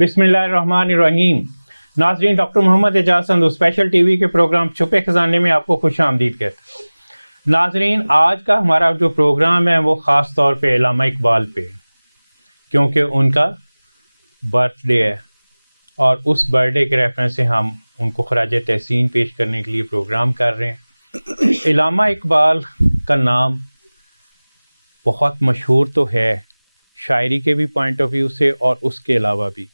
بسم اللہ الرحمن الرحیم. ناظرین، ڈاکٹر محمد اعجاز سندھ اسپیشل ٹی وی کے پروگرام چھپے خزانے میں آپ کو خوش آمدید کہتے ہیں. ناظرین، آج کا ہمارا جو پروگرام ہے وہ خاص طور پہ علامہ اقبال پہ، کیونکہ ان کا برتھ ڈے ہے اور اس برتھ ڈے کے ریفرنس سے ہم ان کو خراج تحسین پیش کرنے کے لیے پروگرام کر رہے ہیں. علامہ اقبال کا نام بہت مشہور تو ہے شاعری کے بھی پوائنٹ آف ویو سے، اور اس کے علاوہ بھی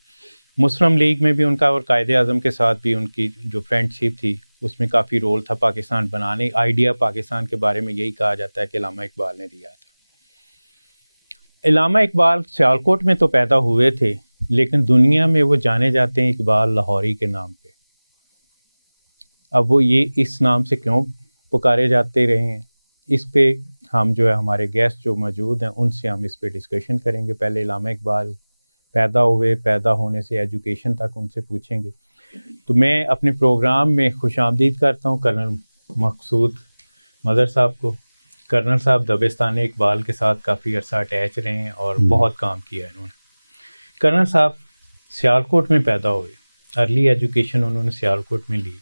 مسلم لیگ میں بھی ان کا اور قائد اعظم کے ساتھ بھی ان کی جو فرینڈ شپ تھی اس میں کافی رول تھا. پاکستان بنانے آئیڈیا پاکستان کے بارے میں یہی کہا جاتا ہے کہ علامہ اقبال نے دیا تھا. علامہ اقبال سیالکوٹ میں تو پیدا ہوئے تھے، لیکن دنیا میں وہ جانے جاتے ہیں اقبال لاہوری کے نام پہ. اب وہ یہ اس نام سے کیوں پکارے جاتے رہے ہیں، اس پہ ہم جو ہے ہمارے گیسٹ جو موجود ہیں ان سے ہم اس پہ ڈسکشن کریں گے. پہلے علامہ اقبال پیدا ہوئے، پیدا ہونے سے ایجوکیشن تک ان سے پوچھیں گے. تو میں اپنے پروگرام میں خوش آمدید کرتا ہوں کرنل مقصود مظہر صاحب کو. کرنل صاحب دبستان اقبال کے ساتھ کافی عرصہ اٹیچ رہے ہیں اور بہت کام کیا ہے انہوں نے. کرنل صاحب سیالکوٹ میں پیدا ہوئے، ارلی ایجوکیشن انہوں نے سیالکوٹ میں لی،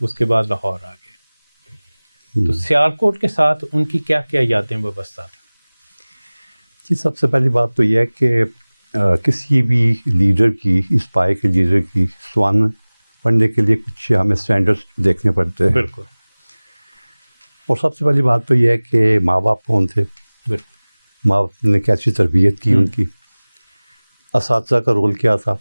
اس کے بعد لاہور آ گئے. تو سیالکوٹ کے ساتھ ان کی کیا کیا یادیں وابستہ تھیں؟ جی، سب سے پہلی بات تو یہ ہے کہ کسی بھی لیڈر کی، اس پائے کے لیڈر کی سوانح پڑھنے کے لیے کچھ ہمیں اسٹینڈرڈ دیکھنے پڑتے ہیں. بالکل. اور سب سے پہلی بات تو یہ ہے کہ ماں باپ کون تھے، ماں باپ نے کیسی تربیت کی، ان کی اساتذہ کا رول کیا تھا.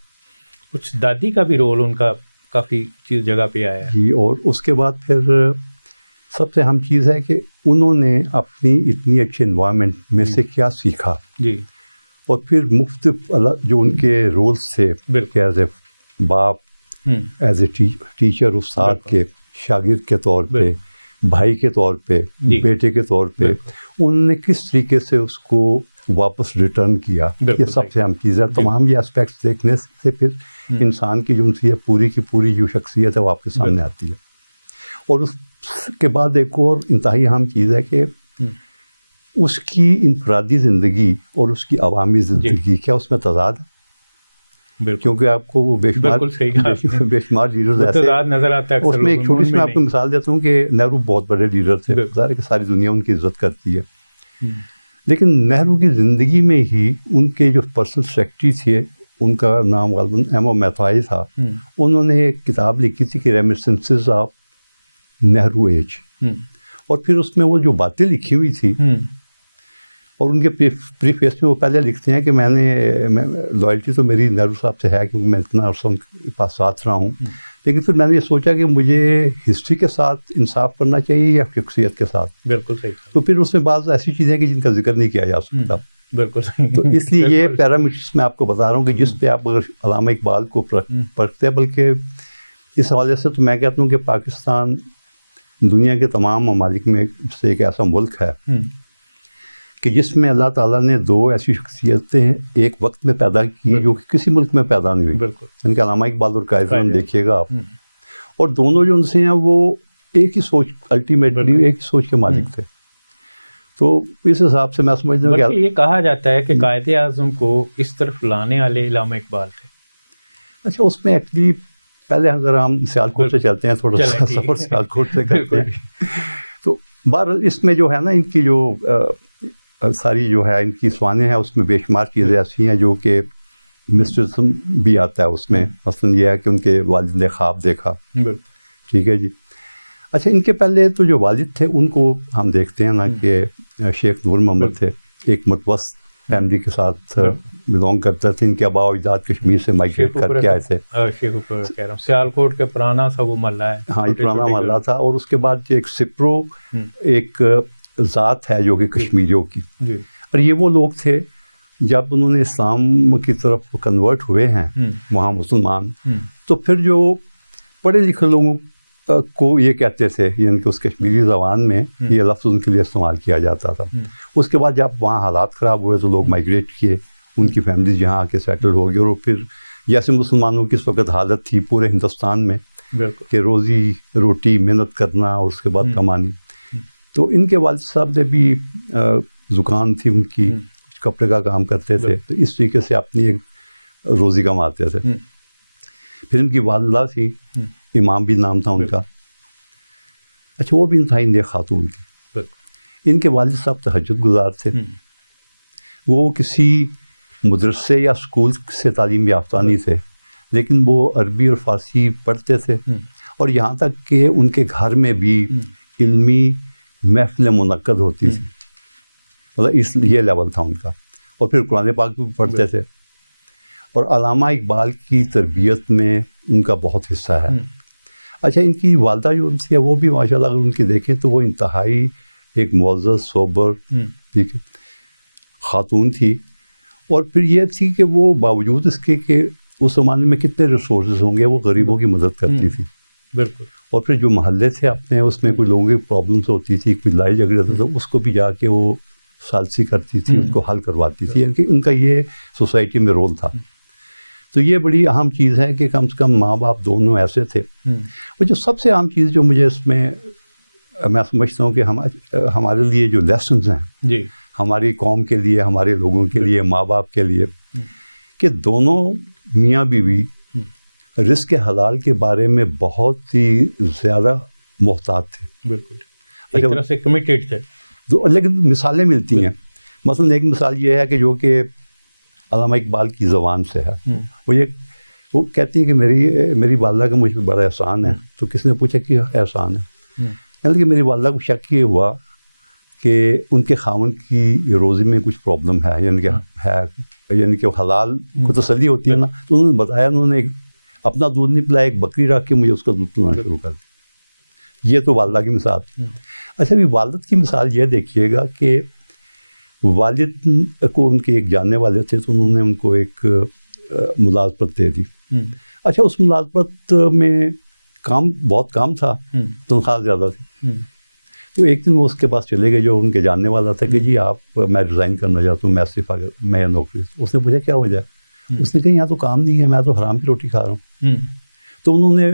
کچھ دادی کا بھی رول ان کا کافی چیز جگہ پہ آیا ہے. جی، اور اس کے بعد پھر سب سے اہم چیز ہے کہ انہوں نے اپنی اتنی اچھی انوائرمنٹ میں سے کیا سیکھا. جی. اور پھر مختلف جو ان کے رولز تھے کہ ایز اے باپ، ایز اے ٹیچر، استاد کے، شاگرد کے طور پہ، بھائی کے طور پہ، بیٹے کے طور پہ، انہوں نے کس طریقے سے اس کو واپس ریٹرن کیا. یہ سب سے اہم چیز ہے. تمام یہ اسپیکٹس دیکھنے سے پھر انسان کی جو ان کی پوری کی پوری جو شخصیت ہے وہ آپ کے سامنے آتی ہے. اور اس کے بعد ایک اور انتہائی اہم چیز ہے کہ اس کی انفرادی زندگی اور اس کی عوامی زندگی، کیا اس میں تضاد ہے؟ کیونکہ آپ کو وہ بے شمار لیڈرز ایسے نظر آتا ہے. اس میں ایک چھوٹی سی میں آپ کو مثال دیتا ہوں کہ نہرو بہت بڑے لیڈر تھے، ظاہر ہے کہ ساری دنیا ان کی عزت کرتی ہے، لیکن نہرو کی زندگی میں ہی ان کے جو پرسنل سیکرٹری تھے، ان کا نام غالباً ایم او میتھائی تھا، انہوں نے ایک کتاب لکھی تھی کہ ریمیسنسز آف نہرو ایج. اور پھر اس میں وہ جو باتیں لکھی ہوئی تھی، اور ان کے پریفیس میں وہ پہلے لکھتے ہیں کہ میں لائلٹی تو میری نہرو صاحب سے ہے کیونکہ میں اتنا عرصہ ان کے پاس ساتھ رہا ہوں، لیکن پھر میں نے یہ سوچا کہ مجھے ہسٹری کے ساتھ انصاف کرنا چاہیے یا شخصیت کے ساتھ. بالکل صحیح. تو پھر اس میں بعض ایسی چیزیں ہیں کہ جن کا ذکر نہیں کیا جا سکتا. بالکل صحیح. تو اس لیے یہ پیرامیٹرس میں آپ کو بتا رہا ہوں کہ جس پہ آپ اگر علامہ اقبال کو پرکھتے ہیں، بلکہ اس حوالے سے تو میں کہتا ہوں کہ پاکستان دنیا کے تمام ممالک میں سے ایک ایسا ملک ہے کہ جس میں اللہ تعالیٰ نے دو ایسی شخصیتیں ایک وقت میں پیدا کی جو کہ کسی ملک میں پیدا نہیں ہوئی. بالکل. ان کے علامہ اقبال اور قائد اعظم دیکھیے گا آپ، اور دونوں جو ان سے ہیں وہ ایک ہی سوچ، الٹیمیٹلی ایک ہی سوچ کے مالک تھے. تو اس حساب سے میں سمجھتا ہوں کہ یہ کہا جاتا ہے کہ قائد اعظم کو اس طرف لانے والے علامہ اقبال تھے. اچھا، اس میں ایکچولی پہلے اگر ہم سیالکوٹ سے چلتے ہیں، تھوڑا سا سفر سیالکوٹ سے کرتے ہیں، تو بہرحال اس میں جو ہے نا ان کی جو ساری جو ہے ان کی سوانح ہے، اس میں بے شمار چیزیں ایسی ہیں جو کہ مسٹرزم بھی آتا ہے اس میں. مثلاً یہ ہے کہ ان کے والد نے خواب دیکھا. ٹھیک ہے جی. اچھا، ان کے پہلے تو جو والد تھے ان کو ہم دیکھتے ہیں نا کہ شیخ نور محمد تھے، ایک متوسط فیملی کے ساتھ بلونگ کرتے تھے. ان کے آباء و اجداد کشمیر سے مائگریٹ کر کے آئے تھے. سیالکوٹ کے پرانا سا وہ محلہ ہے. ہاں، یہ پرانا محلہ تھا. اور اس کے بعد ایک سپرو ایک ذات ہے جو کہ کشمیریوں کی، اور یہ وہ لوگ تھے جب انہوں نے اسلام کی طرف کنورٹ ہوئے ہیں وہاں مسلمان، تو پھر جو پڑھے لکھے لوگوں کو یہ کہتے تھے، یعنی کہ اس کشمیری زبان میں یہ لفظ ان کے لیے استعمال کیا جاتا تھا. اس کے بعد جب وہاں حالات خراب ہوئے تو لوگ مائگریٹ کیے، ان کی فیملیز یہاں آ کے سیٹل ہو گئی. اور پھر جیسے مسلمانوں کی اس وقت حالت تھی پورے ہندوستان میں کہ روزی روٹی محنت کرنا اور اس کے بعد کمانی، تو ان کے والد صاحب نے بھی دکان تھی ان کی، کپڑے کا کام کرتے تھے. تو اس طریقے سے اپنی ایک روزی کماتے تھے. پھر ان کی والدہ تھی, امام بھی نام تھا ان کا. اچھا وہ بھی انتہائی نیک خاتون تھی. ان کے والد صاحب تہجد گزار تھے. وہ کسی مدرسے یا اسکول سے تعلیم یافتہ نہیں تھے, لیکن وہ عربی اور فارسی پڑھتے تھے, اور یہاں تک کہ ان کے گھر میں بھی علمی محفلیں منعقد ہوتی تھیں. مطلب یہ لیول تھا ان کا. اور پھر قرآن پاک بھی پڑھتے تھے. اور علامہ اقبال کی تربیت میں ان کا بہت حصہ ہے. اچھا ان کی والدہ جو ان سے وہ بھی ماشاء اللہ اگر ان کی دیکھیں تو وہ انتہائی ایک معزز صوبر ٹھیک ہے خاتون تھی. اور پھر یہ تھی کہ وہ باوجود اس کے کہ اس زمانے میں کتنے ریسورسز ہوں گے, وہ غریبوں کی مدد کرتی تھی. بالکل. اور پھر جو محلے تھے اپنے اس میں کوئی لوگوں کی پرابلمس ہوتی تھی, کوئی لڑائی جھگڑے ہوتے تھے, اس کو بھی جا کے وہ ثالثی کرتی تھی, اس کو حل کرواتی تھی. یعنی کہ ان کا یہ سوسائٹی میں رول تھا. تو یہ بڑی اہم چیز ہے کہ کم سے کم ماں باپ دونوں ایسے تھے. اور جو سب سے اہم چیز جو مجھے اس میں سمجھتا ہوں کہ ہمارے لیے جو لیسنز ہیں جی ہماری قوم کے لیے, ہمارے لوگوں کے لیے, ماں باپ کے لیے, کہ دونوں میاں بیوی رزق حلال کے بارے میں بہت ہی زیادہ محتاط تھے. بالکل ایک طرح سے کمیٹیڈ تھے. لیکن مثالیں ملتی ہیں. مثلاً ایک مثال یہ ہے کہ جو کہ علامہ اقبال کی زبان سے ہے. وہ کہتی ہیں کہ میری والدہ کا مجھ پہ بڑا احسان ہے. تو کس نے پوچھا کہ احسان ہے؟ یعنی کہ میری والدہ کو شک یہ ہوا کہ ان کے خاوند کی روزی میں کچھ پرابلم ہے, یعنی کہ حلال کو تسلی ہوتی ہے نا. تو انہوں نے بتایا, انہوں نے اپنا دودھ نہیں پلایا, ایک بکری رکھ کے مجھے اس کا دودھ پلانا شروع کر دیا. یہ تو والدہ کی مثال. اچھا ابھی والد کی مثال یہ دیکھیے گا کہ والد کو ان کے ایک جاننے والے تھے, تو انہوں نے ان کو ایک ملازمت دے دی. اچھا اس ملازمت میں کام بہت کام تھا, تنخواہ زیادہ تھی. تو ایک دن وہ اس کے پاس چلے گئے جو ان کے جاننے والا تھا کہ جی میں ریزائن کرنا چاہتا ہوں, میں استعفیٰ میں یہ نوکری. اس نے پوچھا کیا وجہ ہے؟ اس نے کہا یہاں تو کام نہیں ہے, میں تو حرام کی روٹی کھا رہا ہوں. تو انہوں نے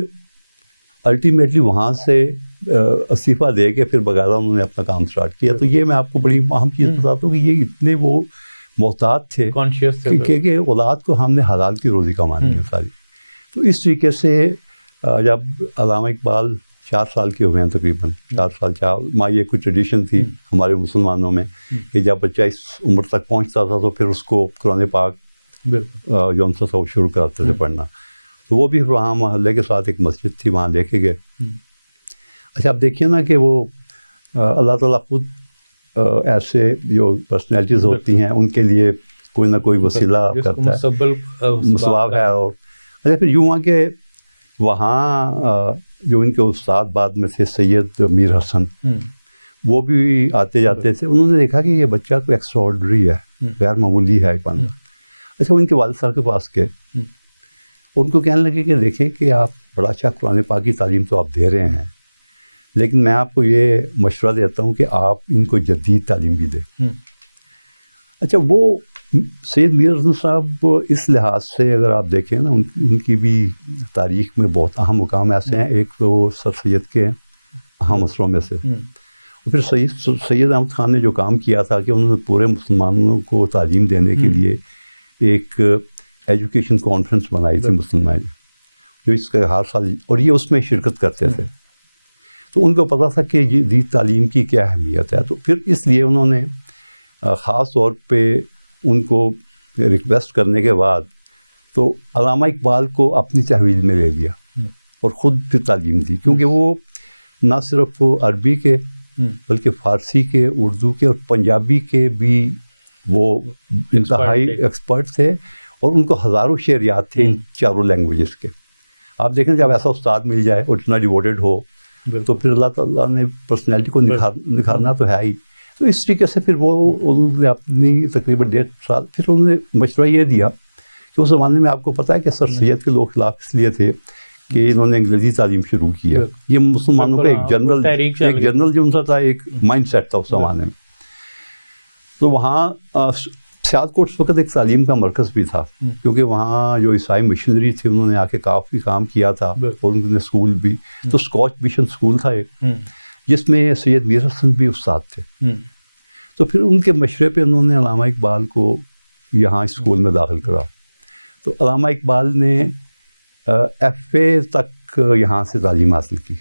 الٹیمیٹلی وہاں سے استعفیٰ دے کے پھر باقاعدہ انہوں نے اپنا کام سٹارٹ کیا. تو یہ میں آپ کو بڑی اہم چیز بتاتا ہوں کہ یہ اتنے وہ محتاط تھے کہ اولاد کو ہم نے حلال کی روزی کمانی ہے ساری. تو اس طریقے سے جب علامہ اقبال 4 سال کے ہوئے ہیں تقریباً 4 سال یہ کوئی ٹریڈیشن تھی ہمارے مسلمانوں میں کہ جب بچہ اس عمر تک پہنچتا تھا تو پھر اس کو قرآن پاک جو ان سے وہ شروع کرتے تھے پڑھنا. تو وہ بھی وہاں محلے کے ساتھ ایک مسجد تھی, وہاں لے کے گئے. اچھا آپ دیکھیے نا کہ وہ اللہ تعالیٰ خود ایسے جو پرسنالٹیز ہوتی ہیں ان کے لیے کوئی نہ کوئی وسیلہ کرتا ہے, مسبب ہے. اور اچھا پھر یوں ہوا کہ وہاں جو ان کے استاد بعد میں تھے سید میر حسن, وہ بھی آتے جاتے تھے. انہوں نے دیکھا کہ یہ بچہ تو ایکسٹراڈنری ہے, غیر معمولی ہے بندہ. اچھا وہ ان کے والد صاحب کے پاس گئے, ان کو کہنے لگے کہ دیکھیں کہ آپ بڑا اچھا قرآن پاک کی تعلیم تو آپ دے رہے ہیں, لیکن میں آپ کو یہ مشورہ دیتا ہوں کہ آپ ان کو جدید تعلیم بھی دیں. اچھا وہ سید میر حسن صاحب اس لحاظ سے اگر آپ دیکھیں نا ان کی بھی تاریخ میں بہت اہم مقام ایسے ہیں. ایک تو وہ سر سید کے اہم اثروں میں سے, اور پھر سید احمد خان نے جو کام کیا تھا کہ انہوں نے پورے مسلمانوں کو تعلیم دینے کے لیے ایک ایجوکیشن کانفرنس بنائی تھی مسلمان, جو اس کا ہر سال, اور یہ اس میں شرکت کرتے تھے. تو ان کو پتہ تھا کہ جدید تعلیم کی کیا اہمیت ہے. تو پھر اس لیے انہوں نے خاص طور پہ ان کو ریکویسٹ کرنے کے بعد تو علامہ اقبال کو اپنی تحویل میں لے لیا اور خود پھر تعلیم دی, کیونکہ وہ نہ صرف عربی کے بلکہ فارسی کے, اردو کے اور پنجابی کے بھی وہ انتہائی ایکسپرٹ تھے, اور ان کو ہزاروں شعر یاد تھے ان چاروں لینگویجز کے. آپ دیکھیں جب ایسا استاد مل جائے اور اتنا ڈیووٹیڈ ہو تو پھر اللہ تعالیٰ نے پرسنالٹی کو نکھارنا تو ہے ہی. تو اس طریقے سے پھر وہ انہوں نے اپنی تقریباً 1.5 سال پھر انہوں نے مشورہ یہ دیا کہ اس زمانے میں آپ کو پتہ ہے کہ سر سید کے لوگ خلاف اس لیے تھے کہ انہوں نے انگریزی تعلیم شروع کی ہے. یہ مسلمانوں کا ایک جنرل جو ان کا تھا, ایک مائنڈ سیٹ تھا اس زمانے میں. تو وہاں سیالکوٹ اس وقت ایک تعلیم کا مرکز بھی تھا, کیونکہ وہاں جو عیسائی مشنری تھے انہوں نے آ کے کافی کام کیا تھا, اور انہوں نے اسکول بھی, تو اسکاچ مشن اسکول تھا ایک, جس میں سید میر حسن بھی استاد تھے. تو پھر ان کے مشورے پہ انہوں نے علامہ اقبال کو یہاں اسکول میں داخل کرا. تو علامہ اقبال نے ایف اے تک یہاں سے تعلیم حاصل کی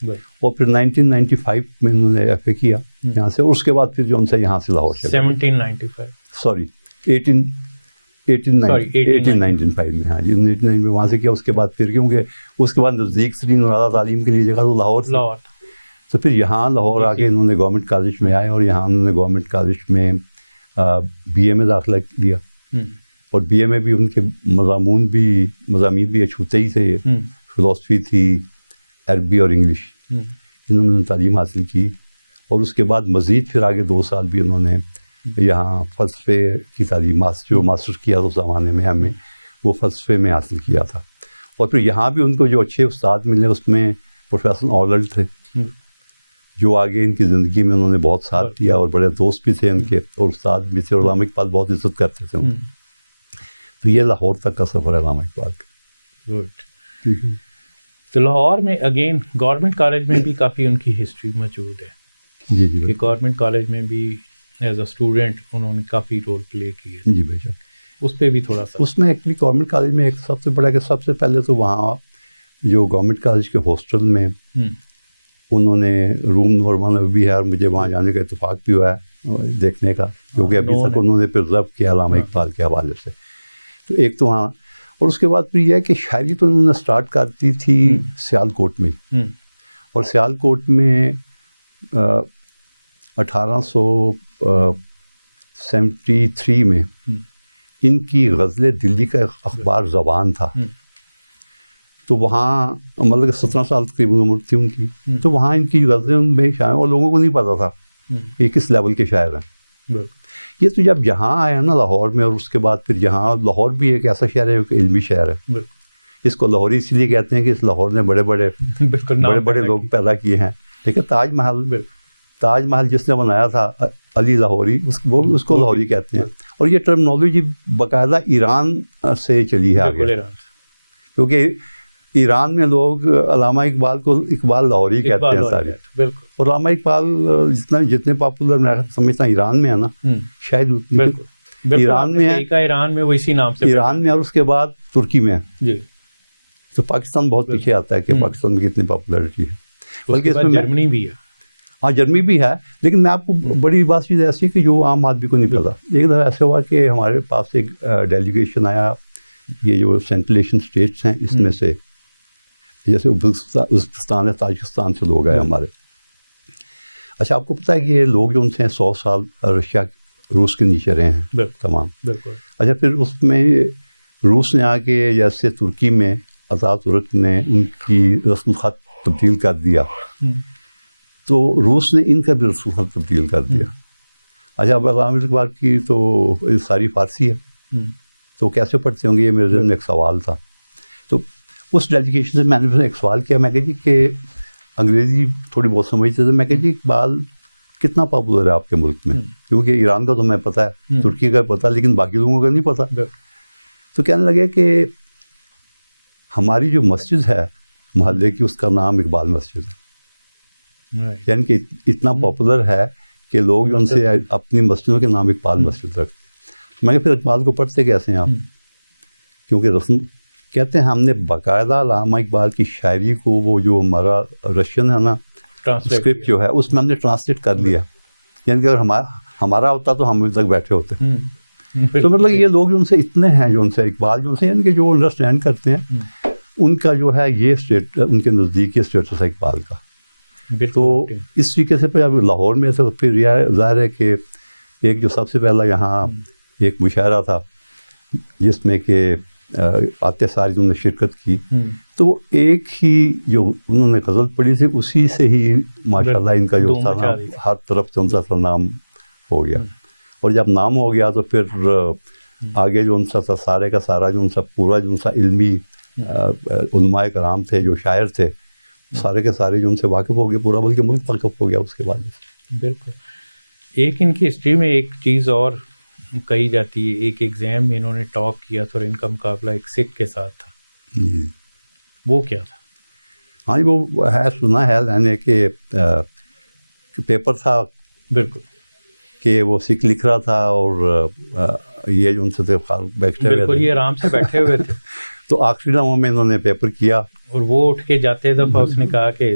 اور پھر 1995 میں انہوں نے ایف اے کیا یہاں سے, اور اس کے بعد پھر جو ان سے یہاں سے لاہور چلے 1795 سوری 1895 میں, ہاں جی 1899 میں وہاں سے کیا. اس کے بعد پھر کیونکہ اس کے بعد نزدیک ترین اور اعلیٰ تعلیم کے لیے جگہ تو لاہور تھی, تو پھر یہاں لاہور آ کے انہوں نے گورنمنٹ کالج میں آئے اور یہاں انہوں نے گورنمنٹ کالج میں بی اے میں داخلہ لیا, اور بی اے میں بھی ان کے مضامین بھی اچھوتے ہی تھے, فلاسفی تھی, عربی اور انگلش, انہوں نے تعلیم حاصل کی. اور اس کے بعد مزید پھر آگے 2 سال بھی انہوں نے یہاں فلسفے کی تعلیم جو ماسٹر کیا تھا اس زمانے میں ہمیں, وہ فلسفے میں حاصل کیا تھا. اور پھر یہاں بھی ان کو جو اچھے استاد ملے اس میں پروفیسر آلرڈ تھے, جو آگے ان کی زندگی میں انہوں نے بہت ساتھ دیا اور بڑے دوست بھی تھے ان کے اور استاد بھی تھے, اور علامہ اقبال بہت عزت کرتے تھے ان کی. تو یہ لاہور تک کا سفر ہے علامہ اقبال کا. گڈ, ٹھیک ہے. تو لاہور میں اگین گورنمنٹ کالج میں بھی کافی ان کی ہسٹری موجود ہے. جی جی, کہ گورنمنٹ کالج میں بھی ایز اے اسٹوڈنٹ انہوں نے کافی رول پلے کیے. جی بے شک. اس پہ بھی تھوڑا سا اس میں ایکچولی گورنمنٹ کالج میں ایک سب سے بڑا کہ سب سے پہلے تو وہاں جو گورنمنٹ کالج کے ہاسٹل میں انہوں نے روم نمبر 1 بھی ہے, اور مجھے وہاں جانے کا اتفاق بھی ہوا ہے دیکھنے کا, کیونکہ ابھی تک انہوں نے پرزرو کیا علامہ اقبال کے حوالے سے. تو ایک تو وہاں, اور اس کے بعد پھر یہ ہے کہ شاعری تو انہوں نے اسٹارٹ کر دی تھی سیال کوٹ میں, اور سیال کوٹ میں 1873 میں ان کی غزل دلی کا اخبار زبان تھا. تو وہاں مطلب کہ 17 سال تقریباً عمر تھی ان کی, تو وہاں ان کی غزلیں ان میں شائع, اور لوگوں کو نہیں پتا تھا یہ کس لیول کے شاعر ہیں. یہ تو جب یہاں آیا نا لاہور میں, اور اس کے بعد پھر یہاں لاہور بھی ایک ایسا شہر ہے کہ علمی شہر ہے. اس کو لاہوری اسی لیے کہتے ہیں کہ اس لاہور نے بڑے بڑے لوگ پیدا کیے ہیں. لیکن تاج محل جس نے بنایا تھا علی لاہوری, اس کو لاہوری کہتے ہیں. اور یہ ٹرمنالوجی باقاعدہ ایران سے چلی ہے آگے, کیونکہ ایران میں لوگ علامہ اقبال کو اقبال لاہوری کہتے ہیں سارے. اور علامہ اقبال جتنے پاپولر میں سمجھتا ہوں ایران میں ہے نا, شاید ایران میں ہے, ایران میں وہ اسی نام سے ایران میں, اور اس کے بعد ترکی میں جی. تو پاکستان بہت پیچھے آتا ہے کہ پاکستان میں کتنی پاپولرٹی ہے. بلکہ اس میں جرمنی بھی ہے, ہاں جرمنی بھی ہے, لیکن میں آپ کو بڑی بات چیز ایسی ہے کہ جو عام آدمی کو نہیں پتا. ایک دفعہ ایسا ہوا کہ ہمارے پاس ایک ڈیلیگیشن آیا, یہ جو سینٹرل ایشین اسٹیٹس ہیں اس میں سے, جیسے ازبکستان ہے, تاجکستان سے لوگ آئے ہمارے. اچھا آپ کو پتہ ہے کہ یہ لوگ جو ان سے 100 سال رشیا روس کے نیچے رہے ہیں تمام. اچھا پھر اس میں روس نے آ کے جیسے ترکی میں آزاد ترک نے ان کی رسم الخط تبدیل کر دیا, تو روس نے ان کا بھی رسم الخط تبدیل کر دیا. اچھا اب علامہ اقبال کی تو ساری فارسی ہے, تو کیسے پڑھتے ہوں گے, یہ میرے ذہن میں ایک سوال تھا. تو اس ڈیلیگیشن سے میں نے ایک سوال کیا, میں کہا جی کہ انگریزی تھوڑی بہت سمجھتے تھے, میں کہا جی اقبال کتنا پاپولر ہے آپ کے ملک میں, کیونکہ ایران کا تو میں پتہ ہے, ترکی کا پتہ, لیکن باقی لوگوں کا نہیں پتہ. تو کہنے لگے کہ ہماری جو مسجد ہے محلے کی, اس کا نام اقبال مسجد ہے. یعنی کہ اتنا پاپولر ہے کہ لوگ ان سے اپنی مسجدوں کے نام اقبال مسجد رکھتے. میں کہ پھر اقبال کو پڑھتے کیسے ہیں آپ, کیونکہ رسم کہتے ہیں ہم نے باقاعدہ علامہ اقبال کی شاعری کو, وہ جو ہمارا رشین ہے نا اسکرپٹ جو ہے, اس میں ہم نے ٹرانسلیٹ کر لیا. یعنی کہ اگر ہمارا ہوتا تو ہم ابھی تک بیٹھے ہوتے. تو مطلب یہ لوگ جو ان سے اتنے ہیں, جو ان سے اقبال جو ان سے یعنی کہ جو انڈرسٹینڈ کرتے ہیں, ان کا جو ہے یہ اسٹیٹ ان کے نزدیک یہ اسٹیٹس ہے اقبال کا. تو اس طریقے سے اب لاہور میں سے پھر ظاہر ہے کہ ایک جو سب سے پہلا یہاں ایک مشاعرہ تھا جس میں کہ آتے ساری انہوں نے شرکت کی, تو ایک ہی جو انہوں نے غزل پڑھی تھی اسی سے ہی ماشاءاللہ ان کا جو ہر طرف سے ان کا نام ہو گیا. اور جب نام ہو گیا تو پھر آگے جو ان سا سارے کا سارا جو ان سا پورا جو ان سا علمی علماء کرام تھے, جو شاعر تھے, سارے کے سارے جو ان سے واقف ہو گئے, پورا بلکہ ملک واقف ہو گیا اس کے بعد. بالکل. ایک ان کی ہسٹری میں ایک چیز اور کہی جاتی ہے, ایک ایگزام میں انہوں نے ٹاپ کیا تھا اور ان کا مقابلہ ایک سکھ کے ساتھ تھا. جی وہ کیا تھا؟ ہاں وہ ہے, سنا ہے یعنی کہ پیپر تھا. بالکل. کہ وہ سکھ لکھ رہا تھا اور یہ جو ان سے بیٹھے ہوئے بالکل یہ آرام سے بیٹھے ہوئے تھے. تو آخری لمحوں میں انہوں نے پیپر کیا اور وہ اٹھ کے جاتے دفعہ اس نے کہا کہ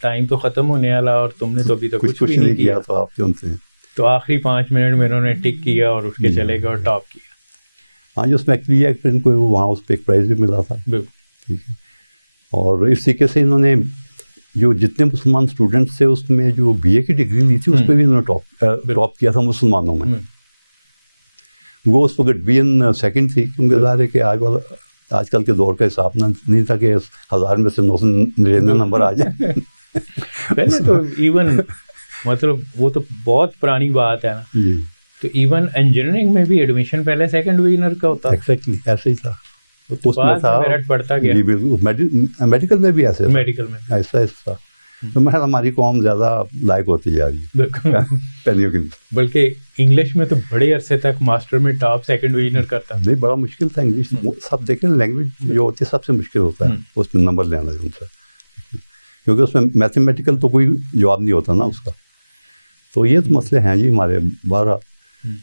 ٹائم تو ختم ہونے والا اور تم نے تو ابھی تک کچھ بھی نہیں کیا. تو آپ جو سے تو آخری 5 منٹ میں انہوں نے ٹک کیا اور اٹھ کے چلے گئے اور ٹاپ کیا. ہاں جو اس میں ایکچولی ایک ان کو وہاں اس پہ ایک پرائز بھی ملا تھا. بالکل ٹھیک ہے. اور اس طریقے سے انہوں نے جو جتنے مسلمان اسٹوڈنٹس تھے اس میں جو BA کی ڈگری لی تھی اس پہ بھی انہوں نے ٹاپ کیا تھا مسلمانوں میں. وہ اس وقت BN سیکنڈ تھی کیونکہ ظاہر ہے کہ آج کل کے دور کا حساب نہیں تھا کہ 1000 میں سے 999 نمبر آ جائیں. پہلے تو ایون مطلب وہ تو بہت پرانی بات ہے نا. جی تو ایون انجینئرنگ میں بھی ایڈمیشن پہلے سیکنڈ ونر کا ہوتا. ایگزیکٹلی ایسے ہی تھا. اس میں تھا میرٹ پڑتا گیا. جی بالکل. میڈیکل میں بھی ایسے میڈیکل میں ایسا تھا. تو میں ہماری قوم زیادہ لائق ہوتی جا رہی ہے پہلیوں کی. بلکہ انگلش میں تو بڑے عرصے تک ماسٹر میں ٹاپ سیکنڈ ونر کرتا. نہیں بڑا مشکل تھا انگلش. سب دیکھیں لینگویج جو ہوتی ہے سب سے مشکل ہوتا ہے اس میں نمبر لینا ان سے, کیونکہ اس میں میتھمیٹیکل تو کوئی جواب نہیں ہوتا نا اس کا. تو یہ تو مسئلے ہیں جی ہمارے. بارہ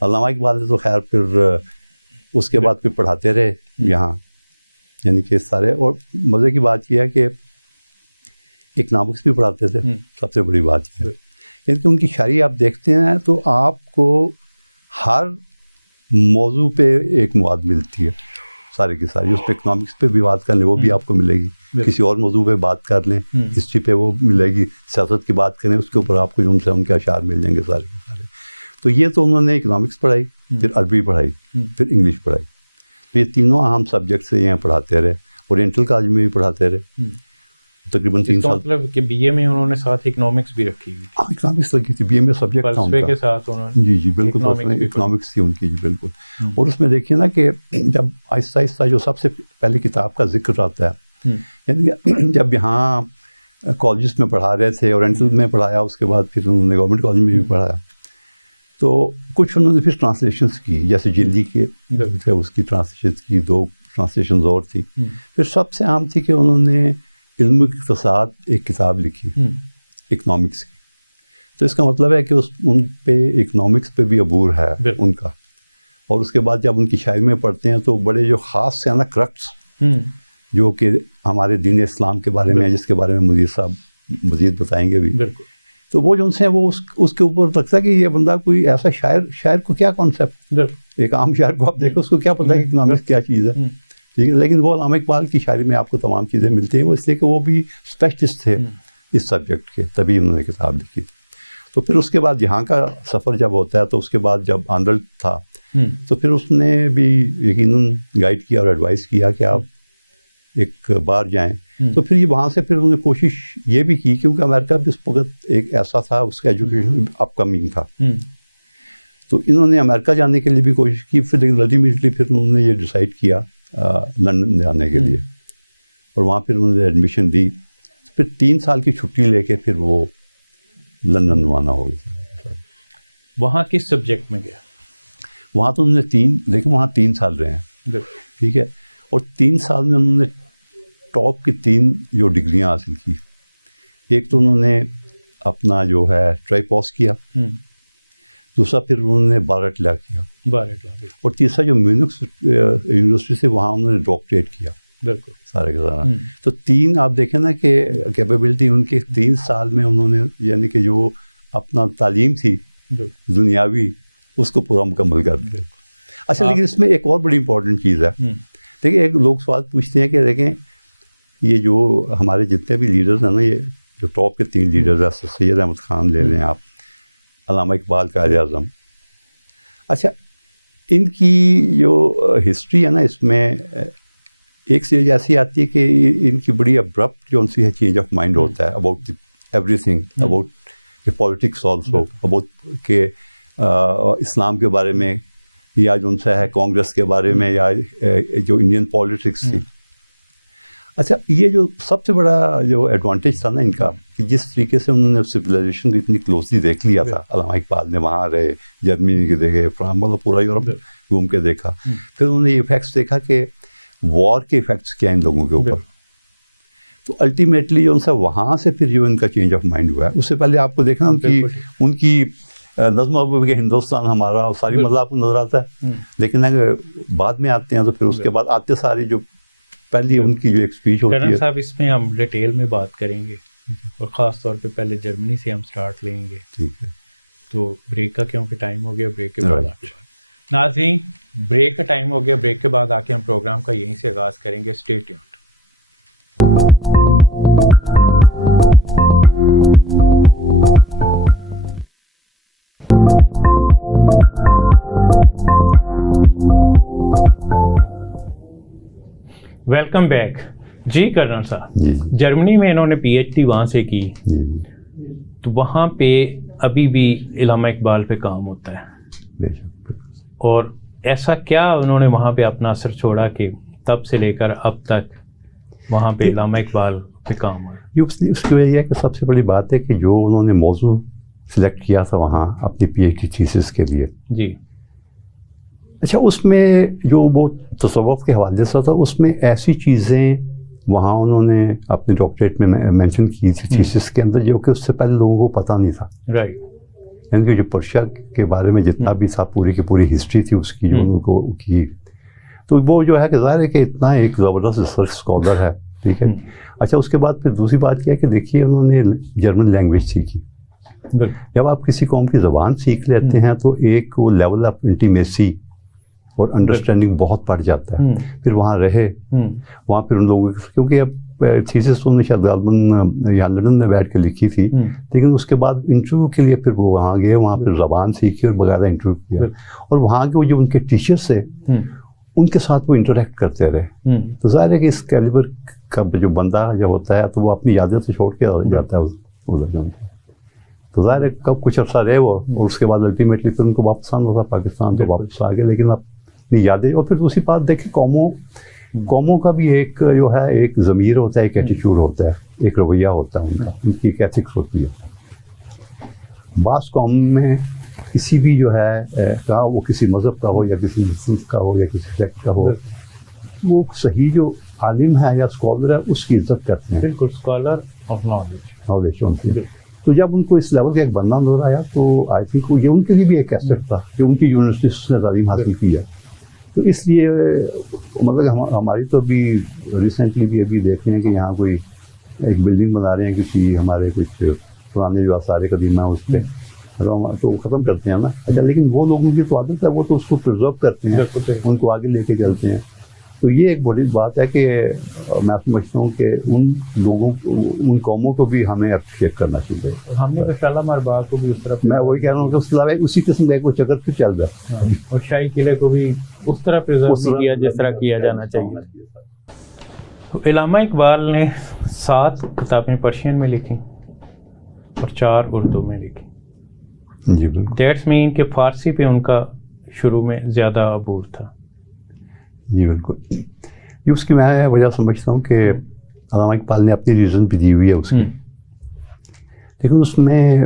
علامہ اقبال نے تو خیر پھر اس کے بعد پھر پڑھاتے رہے یہاں, یعنی کہ سارے. اور مزے کی بات یہ ہے کہ اکنامکس بھی پڑھاتے تھے. سب سے بڑی بات یہ ہے یعنی کہ ان کی شاعری آپ دیکھتے ہیں تو آپ کو ہر موضوع پہ ایک مواد ملتی ہے سارے کی ساری. اس پہ اکنامکس پہ بھی بات کر لیں وہ بھی آپ کو ملے گی, کسی اور موضوع پہ بات کر لیں ہسٹری پہ وہ ملے گی, سیاست کی بات کریں اس کے اوپر آپ کو جو ان کے اشعار مل جائیں گے سارے کے سارے. تو یہ تو انہوں نے اکنامکس پڑھائی, پھر عربی پڑھائی, پھر انگلش پڑھائی. تو یہ تینوں اہم سبجیکٹس سے یہاں پڑھاتے رہے. اورینٹل کالج میں بھی پڑھاتے رہے تقریباً 3 سال. مطلب کہ BA میں انہوں نے ساتھ اکنامکس بھی رکھی ہوئی. ہاں اکنامکس لگی تھی. BA میں سبجیکٹ تھا ان کا کے ساتھ انہوں نے. جی بالکل اکنامکس تھی ان کی. جی بالکل. اور اس میں دیکھیے نا کہ جب آہستہ آہستہ جو سب سے پہلی کتاب کا ذکر آتا ہے, یعنی جب یہاں کالجز میں پڑھا رہے تھے, اورینٹل میں پڑھایا, اس کے بعد پھر انہوں نے گورنمنٹ کالج میں بھی پڑھایا, تو کچھ انہوں نے پھر ٹرانسلیشنس کی, جیسے جلدی کے اس کی ٹرانسلیشن کی, 2 ٹرانسلیشنز اور تھی. پھر سب سے عام تھی کہ انہوں نے علم اقتصاد ایک کتاب لکھی اکنامکس کی. تو اس کا مطلب ہے کہ ان پہ اکنامکس پہ بھی عبور ہے ان کا. اور اس کے بعد جب ان کی شاعری میں پڑھتے ہیں تو بڑے جو خاص سے نا کرکٹس جو کہ ہمارے دین اسلام کے بارے میں, جس کے بارے میں مدیر صاحب مزید بتائیں گے بھی, تو وہ جو ان سے وہ اس کے اوپر رکھتا ہے کہ یہ بندہ کوئی ایسا شاعر کو کیا کانسیپٹ, ایک عام شاعر کو آپ دیکھو اس کو کیا پتہ ہے کہ اکنامکس کیا چیز ہے. ٹھیک ہے. لیکن وہ علامہ اقبال کی شاعری میں آپ کو تمام چیزیں ملتی ہیں. وہ اس لیے کہ وہ بھی اسپیشلسٹ تھے اس سبجیکٹ کے, تبھی انہوں نے کتاب لکھی تھی. تو پھر اس کے بعد یہاں کا سفر جب ہوتا ہے تو اس کے بعد جب آندھڑ تھا تو پھر اس نے بھی یقیناً گائیڈ کیا اور ایڈوائز کیا کہ آپ ایک بار جائیں. تو پھر یہ وہاں سے پھر انہوں نے کوشش یہ بھی کی, کیونکہ امریکہ بھی اس وقت ایک ایسا تھا, اس کا ایجوکیشن اپ کمنگ تھا, تو انہوں نے امریکہ جانے کے لیے بھی کوشش کی. پھر لیکن الٹیمیٹلی پھر انہوں نے یہ ڈیسائیڈ کیا لنڈن جانے کے لیے, اور وہاں پھر انہوں نے ایڈمیشن دی. پھر 3 سال کی چھٹی لے کے پھر وہ لنڈن روانہ ہو گئے. وہاں کس سبجیکٹ میں گیا؟ وہاں تو انہوں نے وہاں 3 سال رہے ہیں. ٹھیک ہے. اور 3 سال میں انہوں نے ٹاپ کی 3 جو ڈگریاں حاصل کی. ایک تو انہوں نے اپنا جو ہے ٹرائی پاس کیا, دوسرا پھر انہوں نے بارٹ لا کیا, اور تیسرا جو میونک یونیورسٹی سے وہاں انہوں نے ڈاکٹریٹ کیا. بالکل سارے کے سارا. تو 3 آپ دیکھیں نا کہ کیپیبلٹی ان کے 3 سال میں انہوں نے یعنی کہ جو اپنا تعلیم تھی دنیاوی اس کو پورا مکمل کر دیا. اچھا لیکن اس میں ایک اور بڑی امپورٹنٹ چیز ہے. دیکھیں ایک لوگ سوال پوچھتے ہیں کہ دیکھیں یہ جو ہمارے جتنے بھی لیڈرز ہیں نا, یہ جو ٹاپ کے 3 لیڈرز ہیں, سید احمد خان لے لیں آپ, علامہ اقبال قائد اعظم. اچھا ان کی جو ہسٹری ہے نا, اس میں ایک چیز ایسی آتی ہے کہ ان کی بڑی ابرپٹ جو ان سے چینج آف مائنڈ ہوتا ہے about every thing, about politics also, about کہ اسلام کے بارے میں, یا جو ان سے ہے کانگریس کے بارے میں, یا جو انڈین پالیٹکس تھی. اچھا یہ جو سب سے بڑا جو ایڈوانٹیج تھا نا ان کا, کہ جس طریقے سے انہوں نے سویلائزیشن کو اتنی کلوزلی دیکھ لیا تھا. علامہ اقبال نے وہاں رہے, جرمنی کے دیکھے, مطلب پورا یورپ گھوم کے دیکھا. پھر انہوں نے یہ ایفیکٹس دیکھا کہ وار کے ایفیکٹس کیا ان لوگوں کے اوپر. تو الٹیمیٹلی جو ان سے وہاں سے پھر جو ان کا چینج آف مائنڈ ہوا ہے. اس سے پہلے آپ کو دیکھنا ان کی نظم ابو کہ ہندوستان ہمارا ساری مزہ آپ کو نظر آتا ہے، لیکن اگر بعد میں آتے ہیں تو پھر اس کے بعد آتے ساری جو پہلی ان کی جو ایک اسپیچ ہوتی ہے. صاحب اس میں ہم ڈیٹیل میں بات کریں گے اور خاص طور پہ پہلے جرمنی سے ہم سٹارٹ لیں گے. ٹھیک ہے، تو بریک کا کیونکہ ٹائم ہو گیا، بریک کے بعد ناظرین بریک کا ٹائم ہو گیا، بریک کے بعد آ کے ہم پروگرام کا یہیں سے آغاز کریں گے. Stay tuned. Welcome back. جی کرنل صاحب، جرمنی میں انہوں نے پی ایچ ڈی وہاں سے کی، تو وہاں پہ ابھی بھی علامہ اقبال پہ کام ہوتا ہے، اور ایسا کیا انہوں نے وہاں پہ اپنا اثر چھوڑا کہ تب سے لے کر اب تک وہاں پہ علامہ اقبال پہ کام ہوا؟ اس کی وجہ یہ ہے کہ سب سے بڑی بات ہے کہ جو انہوں نے موضوع سلیکٹ کیا تھا وہاں اپنی پی ایچ ڈی تھیسس کے لیے، جی اچھا، اس میں جو وہ تصوف کے حوالے سے تھا، اس میں ایسی چیزیں وہاں انہوں نے اپنے ڈاکٹریٹ میں مینشن کی تھی تھیسس کے اندر، جو کہ اس سے پہلے لوگوں کو پتہ نہیں تھا. رائٹ. یعنی کہ جو پرشیا کے بارے میں جتنا بھی تھا، پوری کی پوری ہسٹری تھی اس کی جو انہوں کو کی، تو وہ جو ہے کہ ظاہر ہے کہ اتنا ایک زبردست ریسرچ اسکالر ہے. ٹھیک ہے. اچھا، اس کے بعد پھر دوسری بات کیا کہ دیکھیے انہوں نے جرمن لینگویج سیکھی. جب آپ کسی قوم کی زبان سیکھ لیتے ہیں تو ایک وہ لیول آف انٹیمیسی اور انڈرسٹینڈنگ بہت بڑھ جاتا ہے. پھر وہاں رہے، وہاں پھر ان لوگوں کیونکہ اب تھیسس انہوں نے شاید غالباً یہاں لندن میں بیٹھ کے لکھی تھی، لیکن اس کے بعد انٹرویو کے لیے پھر وہ وہاں گئے، وہاں پھر زبان سیکھی اور باقاعدہ انٹرویو کیا، اور وہاں کے وہ جو ان کے ٹیچرس تھے ان کے ساتھ وہ انٹریکٹ کرتے رہے. تو ظاہر ہے کہ اس کیلیبر کا جو بندہ جو ہوتا ہے تو وہ اپنی یادیں تو چھوڑ کے جاتا ہے ادھر. تو ظاہر ہے کب کچھ عرصہ رہے وہ، اور اس کے بعد الٹیمیٹلی پھر ان کو واپس آنا تھا پاکستان، تو واپس آ گئے. لیکن اپنی یادیں، اور پھر دوسری بات دیکھیں قوموں کا بھی ایک جو ہے ایک ضمیر ہوتا ہے، ایک ایٹیچیوڈ ہوتا ہے، ایک رویہ ہوتا ہے ان کا، ان کی ایک ایتھکس ہوتی ہے. بعض قوم میں کسی بھی جو ہے کہا وہ کسی مذہب کا ہو یا کسی مصنف کا ہو یا کسی سیکٹ کا ہو، وہ صحیح جو عالم ہے یا اسکالر ہے اس کی عزت کرتے ہیں. بالکل، اسکالر آف نالج ہوتی ہے. تو جب ان کو اس لیول کا ایک بندہ نظر آیا تو آئی تھنک یہ ان کے لیے بھی ایک ایسٹ تھا کہ ان کی یونیورسٹی سے تعلیم حاصل کی ہے. تو اس لیے مطلب ہماری تو ابھی ریسنٹلی بھی ابھی دیکھ رہے ہیں کہ یہاں کوئی ایک بلڈنگ بنا رہے ہیں کسی ہمارے کچھ پرانے جو آثار قدیمہ ہیں اس پہ، تو ختم کرتے ہیں نا. اچھا، لیکن وہ لوگوں کی تو عادت ہے، وہ تو اس کو پرزرو کرتے ہیں، ان کو آگے لے کے چلتے ہیں. تو یہ ایک بڑی بات ہے کہ میں سمجھتا ہوں کہ ان لوگوں ان قوموں کو بھی ہمیں اپریشیٹ کرنا چاہیے. ہم نے شالا مرباغ کو بھی اس طرح، میں وہی کہہ رہا ہوں کہ اس کے علاوہ اسی قسم کا ایک وہ چکر پھر چل رہا ہے، اور شاہی قلعے کو بھی اس طرح پرزرو کیا جس طرح کیا جانا چاہیے. علامہ اقبال نے 7 کتابیں پرشین میں لکھی اور 4 اردو میں لکھی. جی بالکل. دیٹس مین کہ فارسی پہ ان کا شروع میں زیادہ عبور تھا. جی بالکل. یہ اس کی میں وجہ سمجھتا ہوں کہ علامہ اقبال نے اپنی ریزن بھی دی ہوئی ہے اس کی، لیکن اس میں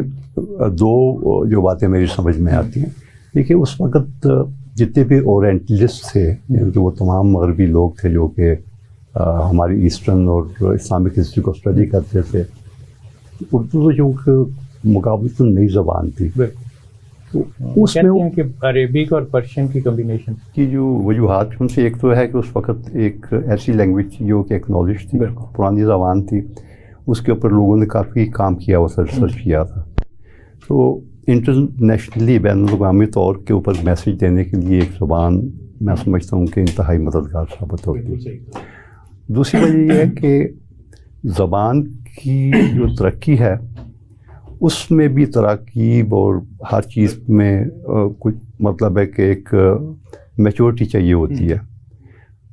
2 جو باتیں میری سمجھ میں آتی ہیں. دیکھیے اس وقت جتنے بھی اورینٹلسٹ تھے، یعنی کہ وہ تمام مغربی لوگ تھے جو کہ ہماری ایسٹرن اور اسلامک ہسٹری کو اسٹڈی کرتے تھے. اردو تو جو کہ مقابلتاً نئی زبان تھی، اس میں کہ عربک اور پرشین کی کمبینیشن کی جو وجوہات ان سے، ایک تو ہے کہ اس وقت ایک ایسی لینگویج تھی جو کہ ایکنالج تھی، پرانی زبان تھی، اس کے اوپر لوگوں نے کافی کام کیا، وہ ریسرچ کیا تھا. تو انٹرنیشنلی بین الاقوامی طور کے اوپر میسیج دینے کے لیے ایک زبان میں سمجھتا ہوں کہ انتہائی مددگار ثابت ہوتی ہے. دوسری وجہ یہ ہے کہ زبان کی جو ترقی ہے اس میں بھی تراکیب اور ہر چیز میں کچھ مطلب ہے کہ ایک میچورٹی چاہیے ہوتی ہے.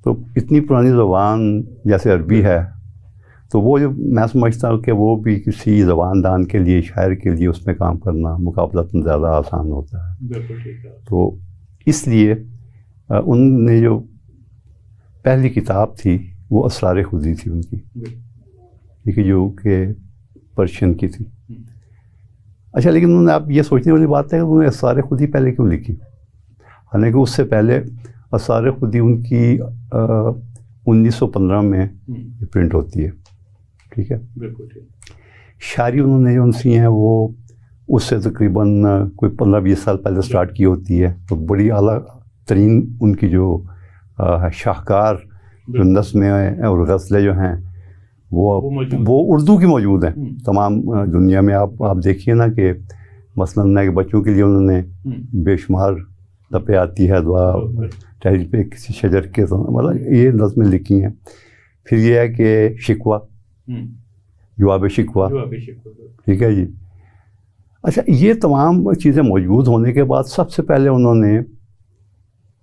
تو اتنی پرانی زبان جیسے عربی ہے، تو وہ جو میں سمجھتا ہوں کہ وہ بھی کسی زبان دان کے لیے، شاعر کے لیے اس میں کام کرنا مقابلتاً زیادہ آسان ہوتا ہے. تو اس لیے ان نے جو پہلی کتاب تھی وہ اسرار خودی تھی ان کی، ٹھیک ہے، جو کہ پرشین کی تھی. اچھا، لیکن انہوں نے اب یہ سوچنے والی بات ہے کہ انہوں نے اسرار خودی پہلے کیوں لکھی، حالانکہ اس سے پہلے اسرار خودی ان کی 1915 میں پرنٹ ہوتی ہے. ٹھیک ہے. شاعری انہوں نے جو سی ہیں وہ اس سے تقریباً کوئی 15-20 سال پہلے سٹارٹ کی ہوتی ہے. تو بڑی اعلیٰ ترین ان کی جو شاہکار جو نظمیں اور غزلیں جو ہیں وہ اردو کی موجود ہیں تمام دنیا میں. آپ دیکھیے نا کہ مثلاً کہ بچوں کے لیے انہوں نے بے شمار لپے آتی ہے دعا ٹہری پہ کسی شجر کے، مطلب یہ نظمیں لکھی ہیں. پھر یہ ہے کہ شکوہ، جواب شکوہ، ٹھیک ہے جی. اچھا، یہ تمام چیزیں موجود ہونے کے بعد سب سے پہلے انہوں نے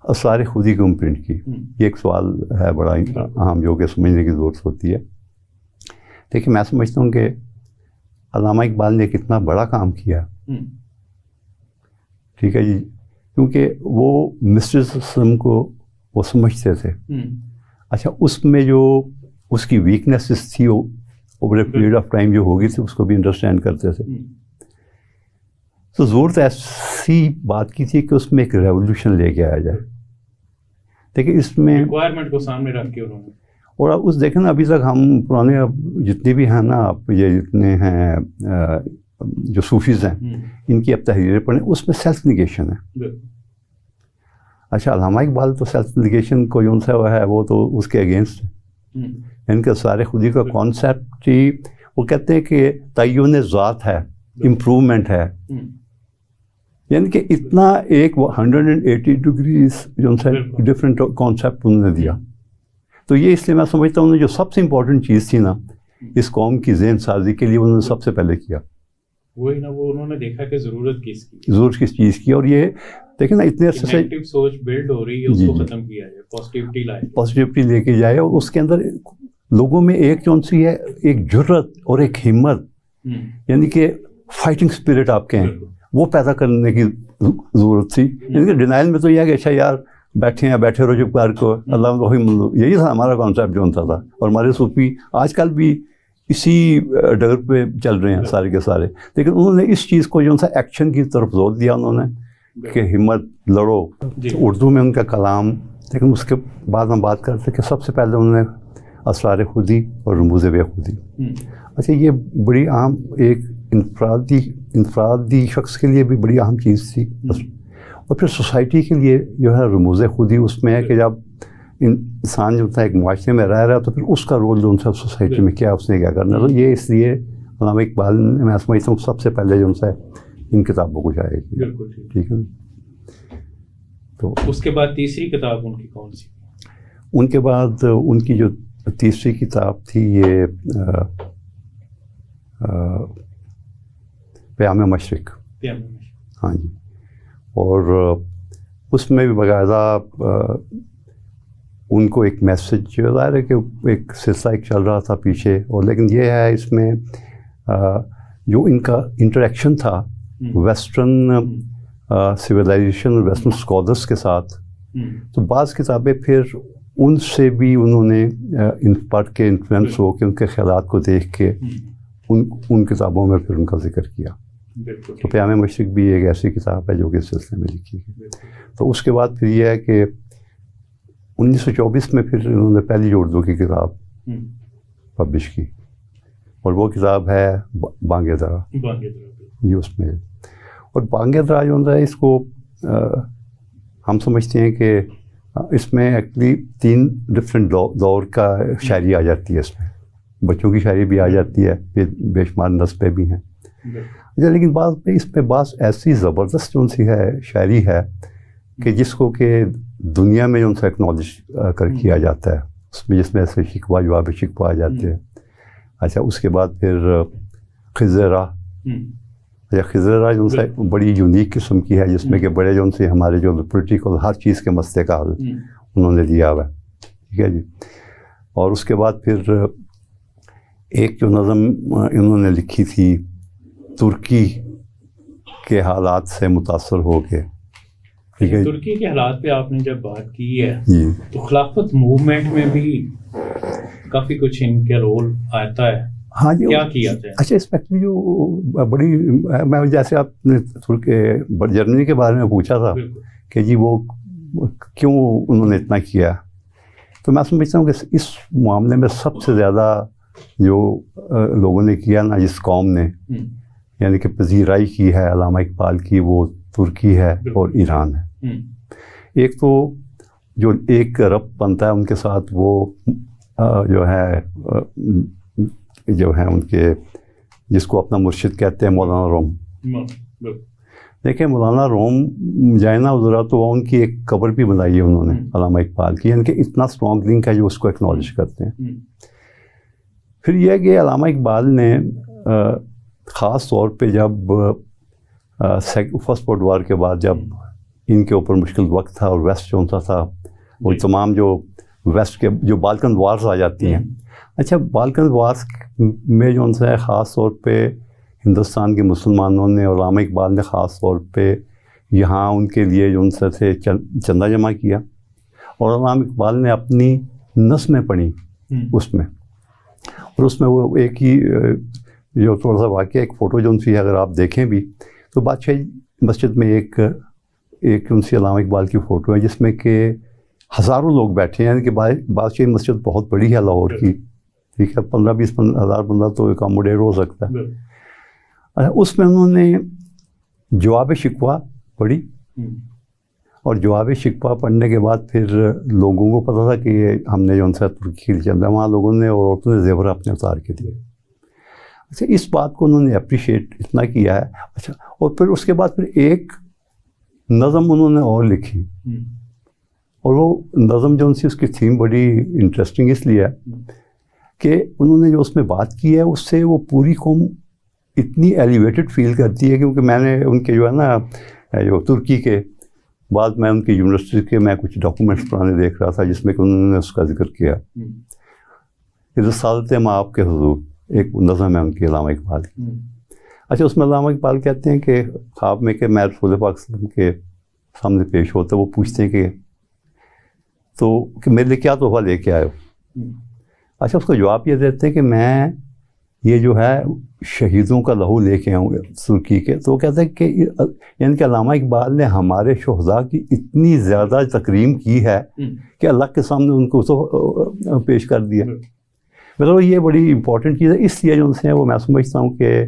اسرار خودی کو پرنٹ کی. یہ ایک سوال ہے بڑا اہم جو کہ سمجھنے کی ضرورت ہوتی ہے. دیکھیں، میں سمجھتا ہوں کہ علامہ اقبال نے کتنا بڑا کام کیا، ٹھیک ہے جی، کیونکہ وہ مسٹرسزم کو وہ سمجھتے تھے. اچھا، اس میں جو اس کی ویکنیسز تھی وہ over a period of time جو ہوگی تھی اس کو بھی انڈرسٹینڈ کرتے تھے. تو ضرورت ایسی بات کی تھی کہ اس میں ایک ریولوشن لے کے آیا جائے. دیکھیں اس میں ریکوائرمنٹ کو سامنے رکھ کے انہوں نے، اور اس دیکھیں نا ابھی تک ہم پرانے جتنے بھی ہیں نا، آپ یہ جتنے ہیں جو صوفیز ہیں ان کی اب تحریریں پڑھیں، اس میں سیلف نگیشن ہے. اچھا، علامہ اقبال تو سیلف نگیشن کو جو سا ہے وہ تو اس کے اگینسٹ ہے. ان کے سارے خودی کا کانسیپٹ ہی وہ کہتے ہیں کہ تعین ذات ہے، امپرومنٹ ہے. یعنی کہ اتنا ایک 180 ڈگریز جو سا ڈفرینٹ کانسیپٹ انہوں نے دیا. تو یہ اس لیے میں سمجھتا ہوں جو سب سے امپورٹنٹ چیز تھی نا اس قوم کی ذہن سازی کے لیے انہوں نے سب سے پہلے کیا وہی نا، وہ انہوں نے دیکھا کہ ضرورت کس چیز کی. اور یہ دیکھیں نا اتنے عرصے سے نیگیٹو سوچ بلڈ ہو رہی ہے، اس کو ختم کیا جائے، پازیٹیوٹی لے کے جائے. اور اس کے اندر لوگوں میں ایک جو سی ہے ایک جرت اور ایک ہمت، یعنی کہ فائٹنگ اسپرٹ آپ کہیں، وہ پیدا کرنے کی ضرورت تھی. یعنی کہ ڈینائل میں تو یہ ہے کہ اچھا یار بیٹھے رہو چپ کر کو، اللہ وہی مطلب یہی تھا ہمارا کانسیپٹ جو تھا. اور ہمارے صوفی آج کل بھی اسی ڈگر پہ چل رہے ہیں سارے کے سارے. لیکن انہوں نے اس چیز کو جو سا ایکشن کی طرف زور دیا انہوں نے کہ ہمت لڑو. اردو میں ان کا کلام، لیکن اس کے بعد ہم بات کرتے کہ سب سے پہلے انہوں نے اسرار خودی اور رموز بے خودی. اچھا، یہ بڑی اہم ایک انفرادی شخص کے لیے بھی بڑی اہم چیز تھی. اور پھر سوسائٹی کے لیے جو ہے رموز خودی اس میں ہے کہ جب انسان جو تھا ایک معاشرے میں رہ رہا تو پھر اس کا رول جو سا سوسائٹی میں کیا، اس نے کیا کرنا. تو یہ اس لیے علامہ اقبال نے میں سمجھتا ہوں سب سے پہلے جو سا ان کتابوں کو شائع کیا. ٹھیک ہے. تو اس کے بعد تیسری کتاب ان کی کون سی؟ ان کے بعد ان کی جو تیسری کتاب تھی یہ پیام مشرق. ہاں جی. اور اس میں بھی باقاعدہ ان کو ایک میسج ظاہر ہے کہ ایک سلسلہ ایک چل رہا تھا پیچھے. اور لیکن یہ ہے اس میں جو ان کا انٹریکشن تھا ویسٹرن سویلائزیشن اور ویسٹرن اسکالرس کے ساتھ، تو بعض کتابیں پھر ان سے بھی انہوں نے پڑھ کے انفلوئنس ہو کے ان کے خیالات کو دیکھ کے ان کتابوں میں پھر ان کا ذکر کیا. تو پیام مشرق بھی ایک ایسی کتاب ہے جو کہ اس سلسلے میں لکھی ہے. تو اس کے بعد پھر یہ ہے کہ 1924 میں پھر انہوں نے پہلی جو اردو کی کتاب پبلش کی، اور وہ کتاب ہے بانگ درا. جی، اس میں اور بانگ درا جو ہے اس کو ہم سمجھتے ہیں کہ اس میں ایکچولی 3 ڈفرینٹ دور کا شاعری آ جاتی ہے. اس میں بچوں کی شاعری بھی آ جاتی ہے، بے شمار نصبیں بھی ہیں. لیکن بعض میں اس میں بعض ایسی زبردست جو سی ہے شاعری ہے کہ جس کو کہ دنیا میں جو سا ایکنالج کر کیا جاتا ہے اس میں، جس میں ایسے شکوہ جواب شکوہ آ جاتے ہیں. اچھا، اس کے بعد پھر خضرا. اچھا، خضرا جو سا بڑی یونیک قسم کی ہے جس میں کہ بڑے جو سے ہمارے جو پولیٹیکل ہر چیز کے مسئلے کا حل انہوں نے دیا ہوا ہے. ٹھیک ہے جی. اور اس کے بعد پھر ایک جو نظم انہوں نے لکھی تھی ترکی کے حالات سے متاثر ہو کے. ترکی کے حالات پہ آپ نے جب بات کی ہے تو خلافت موومنٹ میں بھی کافی کچھ ان کا رول آتا ہے. ہاں جی. کیا کیا جائے؟ اچھا، اس میں جو بڑی میں جیسے آپ نے جرمنی کے بارے میں پوچھا تھا کہ جی وہ کیوں انہوں نے اتنا کیا، تو میں سمجھتا ہوں کہ اس معاملے میں سب سے زیادہ جو لوگوں نے کیا نا، جس قوم نے، یعنی کہ پذیرائی کی ہے علامہ اقبال کی وہ ترکی ہے اور ایران ہے. ایک تو جو ایک ربط بنتا ہے ان کے ساتھ وہ جو ہے ان کے جس کو اپنا مرشد کہتے ہیں مولانا روم. دیکھیں مولانا روم جائنا ادھرا تو ان کی ایک قبر بھی بنائی ہے انہوں نے علامہ اقبال کی, یعنی کہ اتنا اسٹرانگ لنک ہے جو اس کو ایکنالج کرتے ہیں. پھر یہ کہ علامہ اقبال نے خاص طور پہ جب فرسٹ ورلڈ وار کے بعد جب ان کے اوپر مشکل وقت تھا اور ویسٹ جو تھا وہ تمام جو ویسٹ کے جو بالکن وارز آ جاتی ہیں. اچھا بالکن وارز میں جو ہے خاص طور پہ ہندوستان کے مسلمانوں نے اور علامہ اقبال نے خاص طور پہ یہاں ان کے لیے جو ان سے چندہ جمع کیا اور علامہ اقبال نے اپنی نظمیں پڑھی اس میں. اور اس میں وہ ایک ہی جو تھوڑا سا واقعہ ایک فوٹو جو ان سی اگر آپ دیکھیں بھی تو بادشاہی مسجد میں ایک ان سی علامہ اقبال کی فوٹو ہے جس میں کہ ہزاروں لوگ بیٹھے ہیں, یعنی کہ بادشاہی مسجد بہت بڑی ہے لاہور کی, ٹھیک ہے, 15-20 ہزار بندہ تو اکاموڈیٹ ہو سکتا ہے. اس میں انہوں نے جواب شکوہ پڑھی اور جواب شکوہ پڑھنے کے بعد پھر لوگوں کو پتہ تھا کہ ہم نے جو ان سے ترکی چل رہا ہے, وہاں لوگوں نے اور عورتوں نے زیور اپنے اتار کے دیے. اچھا اس بات کو انہوں نے اپریشیٹ اتنا کیا ہے. اچھا اور پھر اس کے بعد پھر ایک نظم انہوں نے اور لکھی اور وہ نظم جو ان سے اس کی تھیم بڑی انٹرسٹنگ اس لیے ہے کہ انہوں نے جو اس میں بات کی ہے اس سے وہ پوری قوم اتنی ایلیویٹڈ فیل کرتی ہے. کیونکہ میں نے ان کے جو ہے نا جو ترکی کے بعد میں ان کی یونیورسٹی کے میں کچھ ڈاکومنٹس پرانے دیکھ رہا تھا جس میں کہ انہوں نے اس کا ذکر کیا. رسالت ما آپ کے حضور ایک نظم ہے ان کی علامہ اقبال کی. اچھا اس میں علامہ اقبال کہتے ہیں کہ خواب میں کہ میں رسول پاک صلی اللہ علیہ وسلم کے سامنے پیش ہوتا ہے, وہ پوچھتے ہیں کہ میرے لیے کیا تحفہ لے کے آئے ہو. اچھا اس کا جواب یہ دیتے ہیں کہ میں یہ جو ہے شہیدوں کا لہو لے کے آؤں گا ترکی کے. تو وہ کہتے ہیں کہ یعنی کہ علامہ اقبال نے ہمارے شہداء کی اتنی زیادہ تکریم کی ہے کہ اللہ کے سامنے ان کو تو پیش کر دیا. مطلب یہ بڑی امپورٹنٹ چیز ہے. اس لیے جو ان سے وہ میں سمجھتا ہوں کہ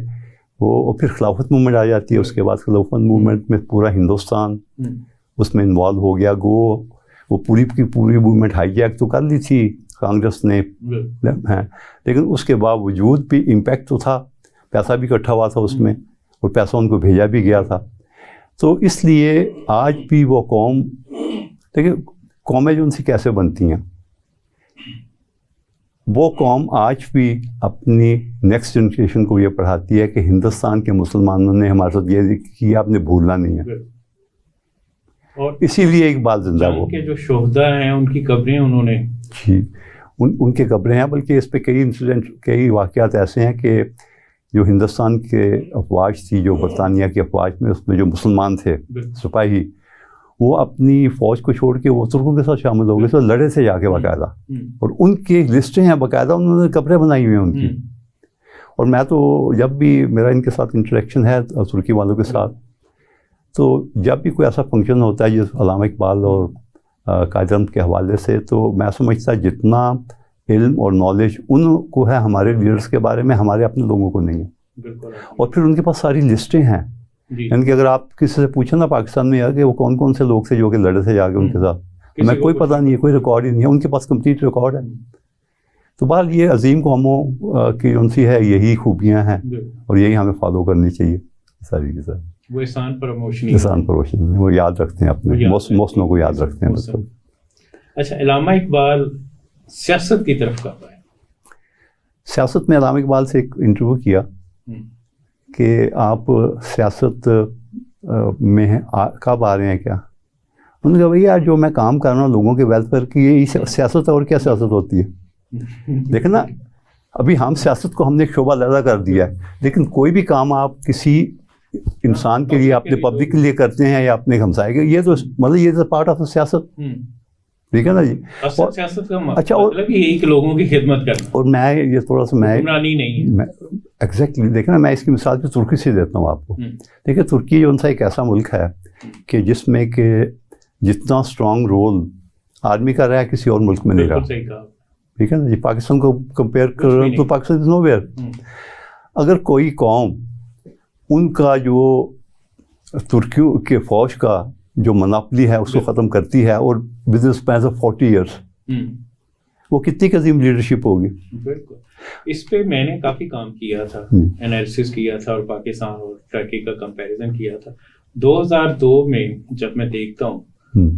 وہ پھر خلافت موومنٹ آ جاتی ہے. اس کے بعد خلافت موومنٹ میں پورا ہندوستان اس میں انوالو ہو گیا. وہ پوری کی پوری موومنٹ ہائی جیک تو کر لی تھی کانگریس نے, لیکن اس کے باوجود بھی امپیکٹ تو تھا, پیسہ بھی اکٹھا ہوا تھا اس میں اور پیسہ ان کو بھیجا بھی گیا تھا. تو اس لیے آج بھی وہ قوم دیکھیں قومیں جو ان سے کیسے بنتی ہیں, وہ قوم آج بھی اپنی نیکسٹ جنریشن کو یہ پڑھاتی ہے کہ ہندوستان کے مسلمانوں نے ہمارے ساتھ یہ کیا, آپ نے بھولنا نہیں ہے. اور اسی لیے اقبال زندہ وہ کے جو شہداء ہیں ان کی قبریں انہوں نے جی ان کے قبریں ہیں. بلکہ اس پہ کئی انسیڈنٹ کئی واقعات ایسے ہیں کہ جو ہندوستان کے افواج تھی, جو برطانیہ کے افواج میں اس میں جو مسلمان تھے سپاہی, وہ اپنی فوج کو چھوڑ کے وہ ترکوں کے ساتھ شامل ہو گئے, تو لڑے سے جا کے باقاعدہ. اور ان کی لسٹیں ہیں باقاعدہ, انہوں نے قبریں بنائی ہوئی ہیں ان کی. اور میں تو جب بھی میرا ان کے ساتھ انٹریکشن ہے ترکی والوں کے ساتھ, تو جب بھی کوئی ایسا فنکشن ہوتا ہے جس علامہ اقبال اور قائد کے حوالے سے, تو میں سمجھتا جتنا علم اور نالج ان کو ہے ہمارے لیڈرز کے بارے میں, ہمارے اپنے لوگوں کو نہیں ہے. اور پھر ان کے پاس ساری لسٹیں ہیں. یعنی کہ اگر آپ کسی سے پوچھیں نا پاکستان میں کہ وہ کون کون سے لوگ تھے جو کہ لڑے تھے جا کے ان کے ساتھ, ہمیں کوئی پتہ نہیں ہے, کوئی ریکارڈ ہی نہیں ہے. ان کے پاس کمپلیٹ ریکارڈ ہے. تو بہرحال یہ عظیم قوموں کی ان سی ہے, یہی خوبیاں ہیں اور یہی ہمیں فالو کرنی چاہیے ساری کی ساری. وہ احسان پروشن وہ یاد رکھتے ہیں اپنے موسموں کو یاد رکھتے ہیں. اچھا علامہ اقبال سیاست کی طرف کب آئے؟ سیاست میں علامہ اقبال سے ایک انٹرویو کیا کہ آپ سیاست میں کب آ رہے ہیں کیا. انہوں نے کہا بھائی یار جو میں کام کر رہا ہوں لوگوں کے ویلفیئر کی, یہی سیاست ہے, اور کیا سیاست ہوتی ہے. دیکھیں نا ابھی ہم سیاست کو ہم نے ایک شعبہ علیحدہ کر دیا ہے, لیکن کوئی بھی کام آپ کسی انسان کے لیے اپنے پبلک کے لیے کرتے ہیں یا اپنے ہمسائے کے, یہ تو مطلب یہ تو پارٹ آف سیاست, ٹھیک ہے نا جی. سیاست کا مطلب یہی کہ لوگوں کی خدمت کرنا. اور میں یہ تھوڑا سا میں نہیں ایگزیکٹلی دیکھیں نا, میں اس کی مثال بھی ترکی سے دیتا ہوں آپ کو. دیکھیں ترکی جو ان سا ایک ایسا ملک ہے کہ جس میں کہ جتنا اسٹرانگ رول آرمی کا رہا ہے کسی اور ملک میں نہیں رہا, ٹھیک ہے نا جی. پاکستان کو کمپیئر کر تو پاکستان از نو ویئر. اگر کوئی قوم ان کا جو ترکیوں کے فوج کا جو مناپلی ہے اس کو ختم کرتی ہے اور ود اسپین آف 40 ایئرس وہ کتنی عظیم لیڈرشپ ہوگی. بالکل. اس پہ میں نے کافی کام کیا تھا, انالیسس کیا تھا اور پاکستان اور ٹرکی کا کمپیریزن کیا تھا. 2002 میں جب میں دیکھتا ہوں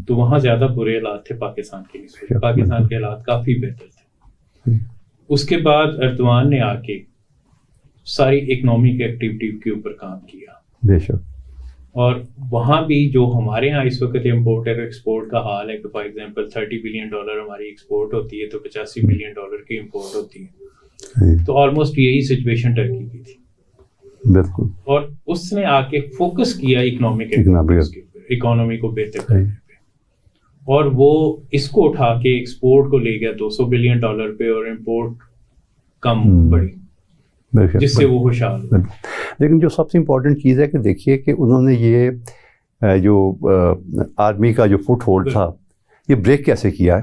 تو وہاں زیادہ برے حالات تھے پاکستان کے لیے. پاکستان کے حالات کافی بہتر تھے. اس کے بعد ایردوان نے آ کے ساری اکنامک ایکٹیویٹی کے اوپر کام کیا. بے شک. اور وہاں بھی جو ہمارے ہاں اس وقت امپورٹ اور ایکسپورٹ کا حال ہے کہ فار ایگزامپل $30 بلین ہماری ایکسپورٹ ہوتی ہے تو $85 بلین کی امپورٹ ہوتی ہے. تو آلموسٹ یہی سچویشن ٹرکی کی تھی. بالکل. اور اس نے آ کے فوکس کیا اکانومی کو بہتر کرنے پہ, اور وہ اس کو اٹھا کے ایکسپورٹ کو لے گیا $200 بلین پہ اور امپورٹ کم بڑھی, جس سے وہ خوشحال ہو. لیکن جو سب سے امپورٹنٹ چیز ہے کہ دیکھیے کہ انہوں نے یہ جو آرمی کا جو فٹ ہولڈ تھا یہ بریک کیسے کیا ہے.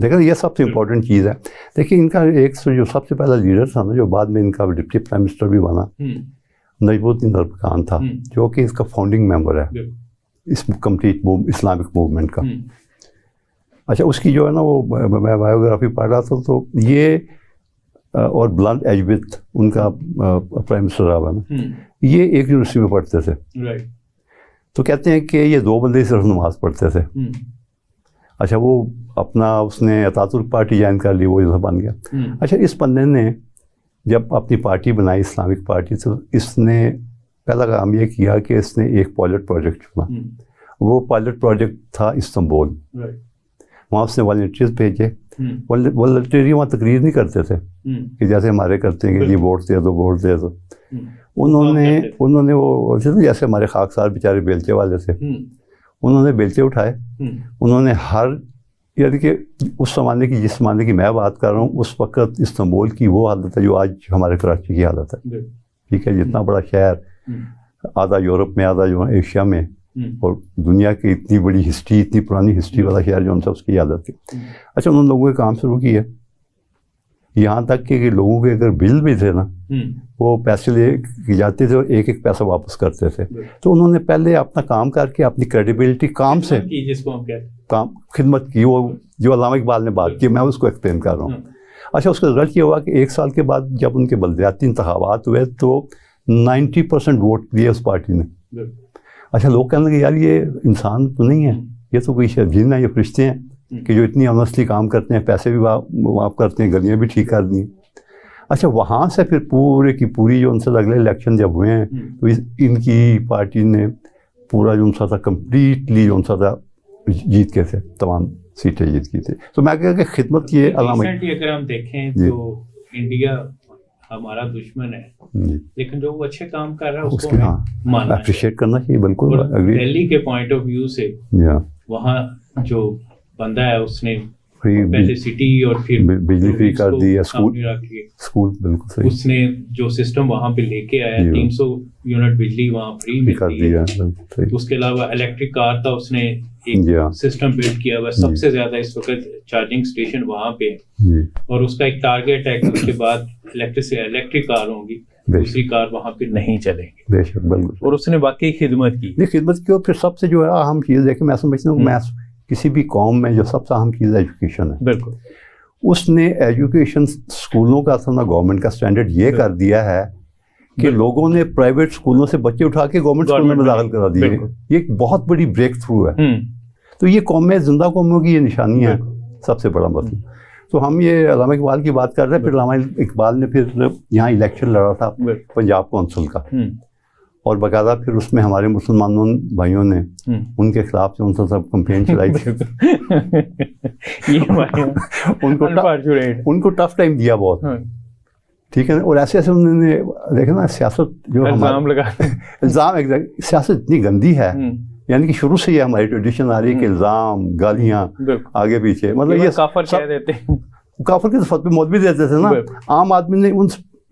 لیکن یہ سب سے امپورٹنٹ چیز ہے. دیکھیے ان کا ایک جو سب سے پہلا لیڈر تھا نا, جو بعد میں ان کا ڈپٹی پرائم منسٹر بھی بنا, نجم الدین اربکان تھا, جو کہ اس کا فاؤنڈنگ ممبر ہے اس کمپلیٹ اسلامک موومنٹ کا. اچھا, اس کی جو ہے نا وہ میں بایوگرافی پڑھ رہا تھا تو یہ اور بلانٹ ایجوت ان کا پرائم منسٹر رہا نا, یہ ایک یونیورسٹی میں پڑھتے تھے. تو کہتے ہیں کہ یہ 2 بندے صرف نماز پڑھتے تھے. اچھا, وہ اپنا اس نے اتاتürk ترک پارٹی جوائن کر لی, وہ ادھر بن گیا. اچھا, اس بندے نے جب اپنی پارٹی بنائی اسلامک پارٹی تو اس نے پہلا کام یہ کیا کہ اس نے ایک پائلٹ پروجیکٹ چنا. وہ پائلٹ پروجیکٹ تھا استنبول. وہاں اس نے والنٹیئرز بھیجے. والنٹیئر وہاں تقریر نہیں کرتے تھے کہ جیسے ہمارے کرتے ہیں کہ جی ووٹ دے دو ووٹ دے دو. انہوں نے وہ جیسے ہمارے خاکسار بیچارے بیلچے والے تھے, انہوں نے بیلچے اٹھائے. انہوں نے ہر یعنی کہ اس زمانے کی, جس زمانے کی میں بات کر رہا ہوں, اس وقت استنبول کی وہ حالت ہے جو آج ہمارے کراچی کی حالت ہے. ٹھیک ہے, جتنا بڑا شہر, آدھا یورپ میں آدھا جو ایشیا میں, اور دنیا کی اتنی بڑی ہسٹری, اتنی پرانی ہسٹری والا شہر جو ہم سب اس کی عادت تھی. اچھا, انہوں نے لوگوں کے کام شروع کیے, یہاں تک کہ لوگوں کے اگر بل بھی تھے نا وہ پیسے لے کے جاتے تھے اور ایک ایک پیسہ واپس کرتے تھے. تو انہوں نے پہلے اپنا کام کر کے اپنی کریڈیبلٹی کام سے کام خدمت کی, وہ جو علامہ اقبال نے بات کی, میں اس کو ایکسپلین کر رہا ہوں. اچھا, اس کا رزلٹ یہ ہوا کہ 1 سال کے بعد جب ان کے بلدیاتی انتخابات ہوئے تو 90% ووٹ دیے اس پارٹی نے. اچھا, لوگ کہنے لگے یار یہ انسان تو نہیں ہے, یہ تو کوئی جن ہے, یہ فرشتے ہیں کہ جو اتنی آنیسٹلی کام کرتے ہیں, پیسے بھی معاف کرتے ہیں, گلیاں بھی ٹھیک کر دیں. اچھا, وہاں سے پھر پورے کی پوری جو ان سے اگلے الیکشن جب ہوئے ہیں تو ان کی پارٹی نے پورا جو ان سا تھا کمپلیٹلی جو ان سا تھا جیت کے تھے, تمام سیٹیں جیت کی تھی. تو میں کہا کہ خدمت کی علامہ, اگر ہم دیکھیں تو انڈیا ہمارا دشمن ہے, لیکن جو وہ اچھے کام کر رہا ہے اس کو ماننا اپریشیٹ کرنا چاہیے. بالکل. دہلی کے پوائنٹ آف ویو سے وہاں جو بندہ ہے اس نے پہلے سٹی اور پھر بجلی فری کر دی, اسکول بالکل صحیح, اس نے جو سسٹم وہاں پہ لے کے آیا 300 یونٹ بجلی وہاں فری ملتی ہے. اس کے علاوہ الیکٹرک کار کا اس نے ایک سسٹم بلڈ کیا ہوا, سب سے زیادہ اس وقت چارجنگ اسٹیشن وہاں پہ, اور اس کا ایک ٹارگیٹ ہے کہ اس کے بعد الیکٹرک کار ہوں گی, دوسری کار وہاں پہ نہیں چلیں گی. بے شک, بالکل. اور اس نے واقعی خدمت کی. خدمت کی. اور پھر سب سے جو ہے اہم چیز ہے کہ میں سمجھتا ہوں میں کسی بھی قوم میں جو سب سے اہم چیز ایجوکیشن ہے. بالکل. اس نے ایجوکیشن اسکولوں کا اصل گورنمنٹ کا اسٹینڈرڈ یہ کر دیا ہے کہ لوگوں نے پرائیویٹ اسکولوں سے بچے اٹھا کے گورنمنٹ اسکول میں داخل کرا دیے. یہ ایک بہت بڑی بریک تھرو ہے. تو یہ قومیں, زندہ قوموں کی یہ نشانی ہے سب سے بڑا مسئلہ. تو ہم یہ علامہ اقبال کی بات کر رہے ہیں. پھر علامہ اقبال نے پھر یہاں الیکشن لڑا تھا پنجاب کونسل کا, اور باقاعدہ پھر اس میں ہمارے مسلمانوں بھائیوں نے ان کے خلاف سے ان سے سب کمپین چلائی تھی. ان کو ٹف ٹائم دیا بہت. ٹھیک ہے نا. اور ایسے ایسے انہوں نے دیکھا نا سیاست جو الزام سیاست اتنی گندی ہے, یعنی کہ شروع سے یہ ہماری ٹریڈیشن آ رہی ہے کہ الزام, گالیاں آگے پیچھے, مطلب یہ کافر کے صفت پہ موت بھی دیتے تھے نا. عام آدمی نے ان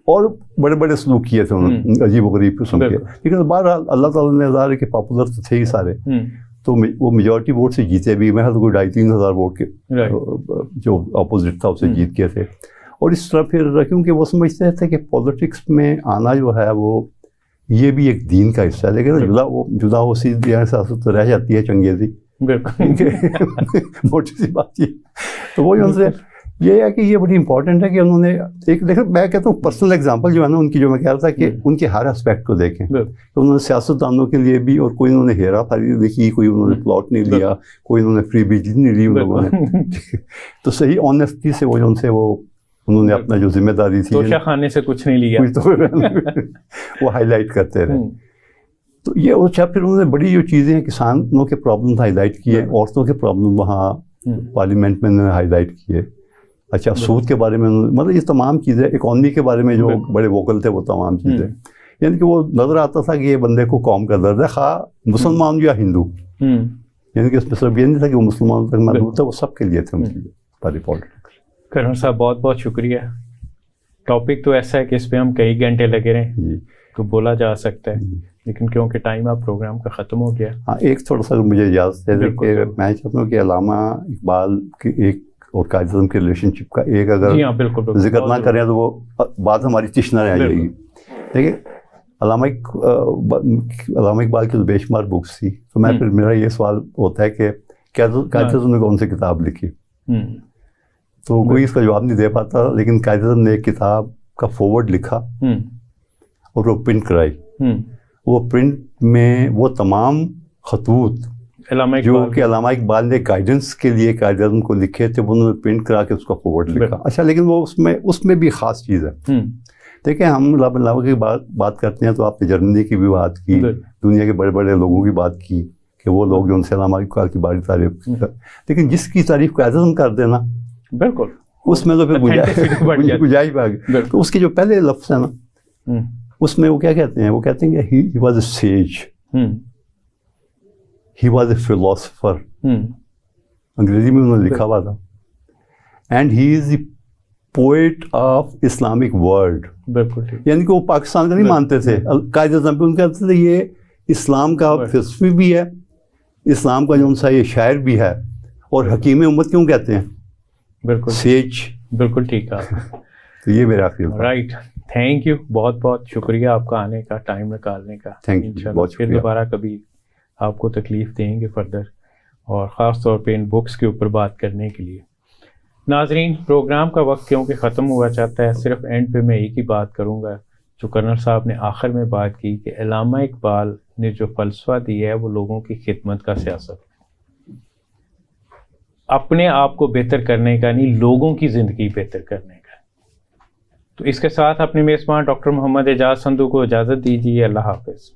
اور بڑے بڑے سلوک کیے تھے, انہوں نے عجیب و غریب قسم کے. لیکن بہرحال اللہ تعالیٰ نے ظاہر ہے کہ پاپولر تو تھے ہی سارے, تو وہ میجورٹی ووٹ سے جیتے بھی. میں کوئی 2,500-3 ہزار ووٹ کے جو اپوزٹ تھا اسے جیت کے تھے. اور اس طرح پھر کیونکہ وہ سمجھتے تھے کہ پالیٹکس میں آنا جو ہے وہ یہ بھی ایک دین کا حصہ ہے، لیکن جدا ہو سی سیاست تو رہ جاتی ہے چنگیزی، موٹی سی بات یہ. تو وہ ان سے یہ ہے کہ یہ بڑی امپورٹنٹ ہے کہ انہوں نے ایک دیکھیں، میں کہتا ہوں پرسنل ایگزامپل جو ہے نا ان کی، جو میں کہہ رہا تھا کہ ان کے ہر اسپیکٹ کو دیکھیں. تو انہوں نے سیاستدانوں کے لیے بھی، اور کوئی انہوں نے ہیرا پھیری نہیں کی، کوئی انہوں نے پلاٹ نہیں لیا، کوئی انہوں نے فری بجلی نہیں لی ان لوگوں نے. تو صحیح آنیسٹی سے وہ ان سے وہ انہوں نے اپنا جو ذمہ داری تھی، توشہ خانے سے کچھ نہیں لیا، وہ ہائی لائٹ کرتے رہے. تو یہ اچھا پھر انہوں نے بڑی جو چیزیں ہیں کسانوں کے پرابلم ہائی لائٹ کیے، عورتوں کے پرابلم وہاں پارلیمنٹ میں انہوں نے ہائی لائٹ کیے. اچھا سود کے بارے میں مطلب یہ تمام چیزیں، اکانومی کے بارے میں جو بڑے ووکل تھے وہ تمام چیزیں، یعنی کہ وہ نظر آتا تھا کہ یہ بندے کو قوم کا درد ہے، خواہ مسلمان یا ہندو. یعنی کہ اس میں صرف یہ نہیں تھا کہ وہ مسلمانوں تک محدود تھا، وہ سب کے لیے تھے ان کی ساری پالیٹکس. کرن صاحب بہت بہت شکریہ. ٹاپک تو ایسا ہے کہ اس پہ ہم کئی گھنٹے لگے رہے تو بولا جا سکتا ہے، لیکن کیونکہ ٹائم آپ پروگرام کا ختم ہو گیا. ہاں ایک تھوڑا سا مجھے اجازت ہے کہ میں چاہتا ہوں کہ علامہ اقبال کی ایک اور قائد اعظم کے ریلیشن شپ کا ایک اگر ذکر نہ کریں تو وہ بات ہماری تشنہ رہ جائے گی. دیکھیں علامہ اقبال کی تو بے شمار بکس تھی، تو میں پھر میرا یہ سوال ہوتا ہے کہ قائد اعظم نے کون سی کتاب لکھی؟ تو کوئی اس کا جواب نہیں دے پاتا، لیکن قائد اعظم نے ایک کتاب کا فارورڈ لکھا اور وہ پرنٹ کرائی. وہ پرنٹ میں وہ تمام خطوط جو کہ علامہ اقبال نے گائیڈنس کے لیے قائد اعظم کو لکھے تھے، انہوں نے پرنٹ کرا کے اس کا فارورڈ لکھا. اچھا لیکن وہ اس میں بھی خاص چیز ہے. دیکھیں ہم علامہ کی بات کرتے ہیں تو آپ نے جرمنی کی بھی بات کی، دنیا کے بڑے بڑے لوگوں کی بات کی کہ وہ لوگ جو ان سے علامہ اقبال کی بڑی تعریف، لیکن جس کی تعریف قائد اعظم کر دینا بالکل اس میں تو پھر گنجائش آ گئی. تو اس کے جو پہلے لفظ ہیں نا اس میں وہ کیا کہتے ہیں؟ وہ کہتے ہیں کہ he was a sage, he was a philosopher. انگریزی میں انہوں نے لکھا ہوا تھا. And he is the poet of Islamic world. یعنی کہ وہ پاکستان کا نہیں مانتے تھے، قائد اعظم پہ ان کہتے تھے یہ اسلام کا فلسفی بھی ہے، اسلام کا جو ان سا یہ شاعر بھی ہے، اور حکیم امت کیوں کہتے ہیں؟ بالکل سیج. بالکل ٹھیک ہے. تو یہ میرا خیال ہے. رائٹ. تھینک یو، بہت بہت شکریہ آپ کا آنے کا، ٹائم نکالنے کا. پھر دوبارہ کبھی آپ کو تکلیف دیں گے فردر، اور خاص طور پہ ان بکس کے اوپر بات کرنے کے لیے. ناظرین پروگرام کا وقت کیونکہ ختم ہوا چاہتا ہے، صرف اینڈ پہ میں ایک ہی بات کروں گا جو کرنل صاحب نے آخر میں بات کی کہ علامہ اقبال نے جو فلسفہ دیا ہے وہ لوگوں کی خدمت کا سیاست، اپنے آپ کو بہتر کرنے کا نہیں، لوگوں کی زندگی بہتر کرنے کا. تو اس کے ساتھ اپنے میزبان ڈاکٹر محمد اعجاز سندھو کو اجازت دیجیے. اللہ حافظ.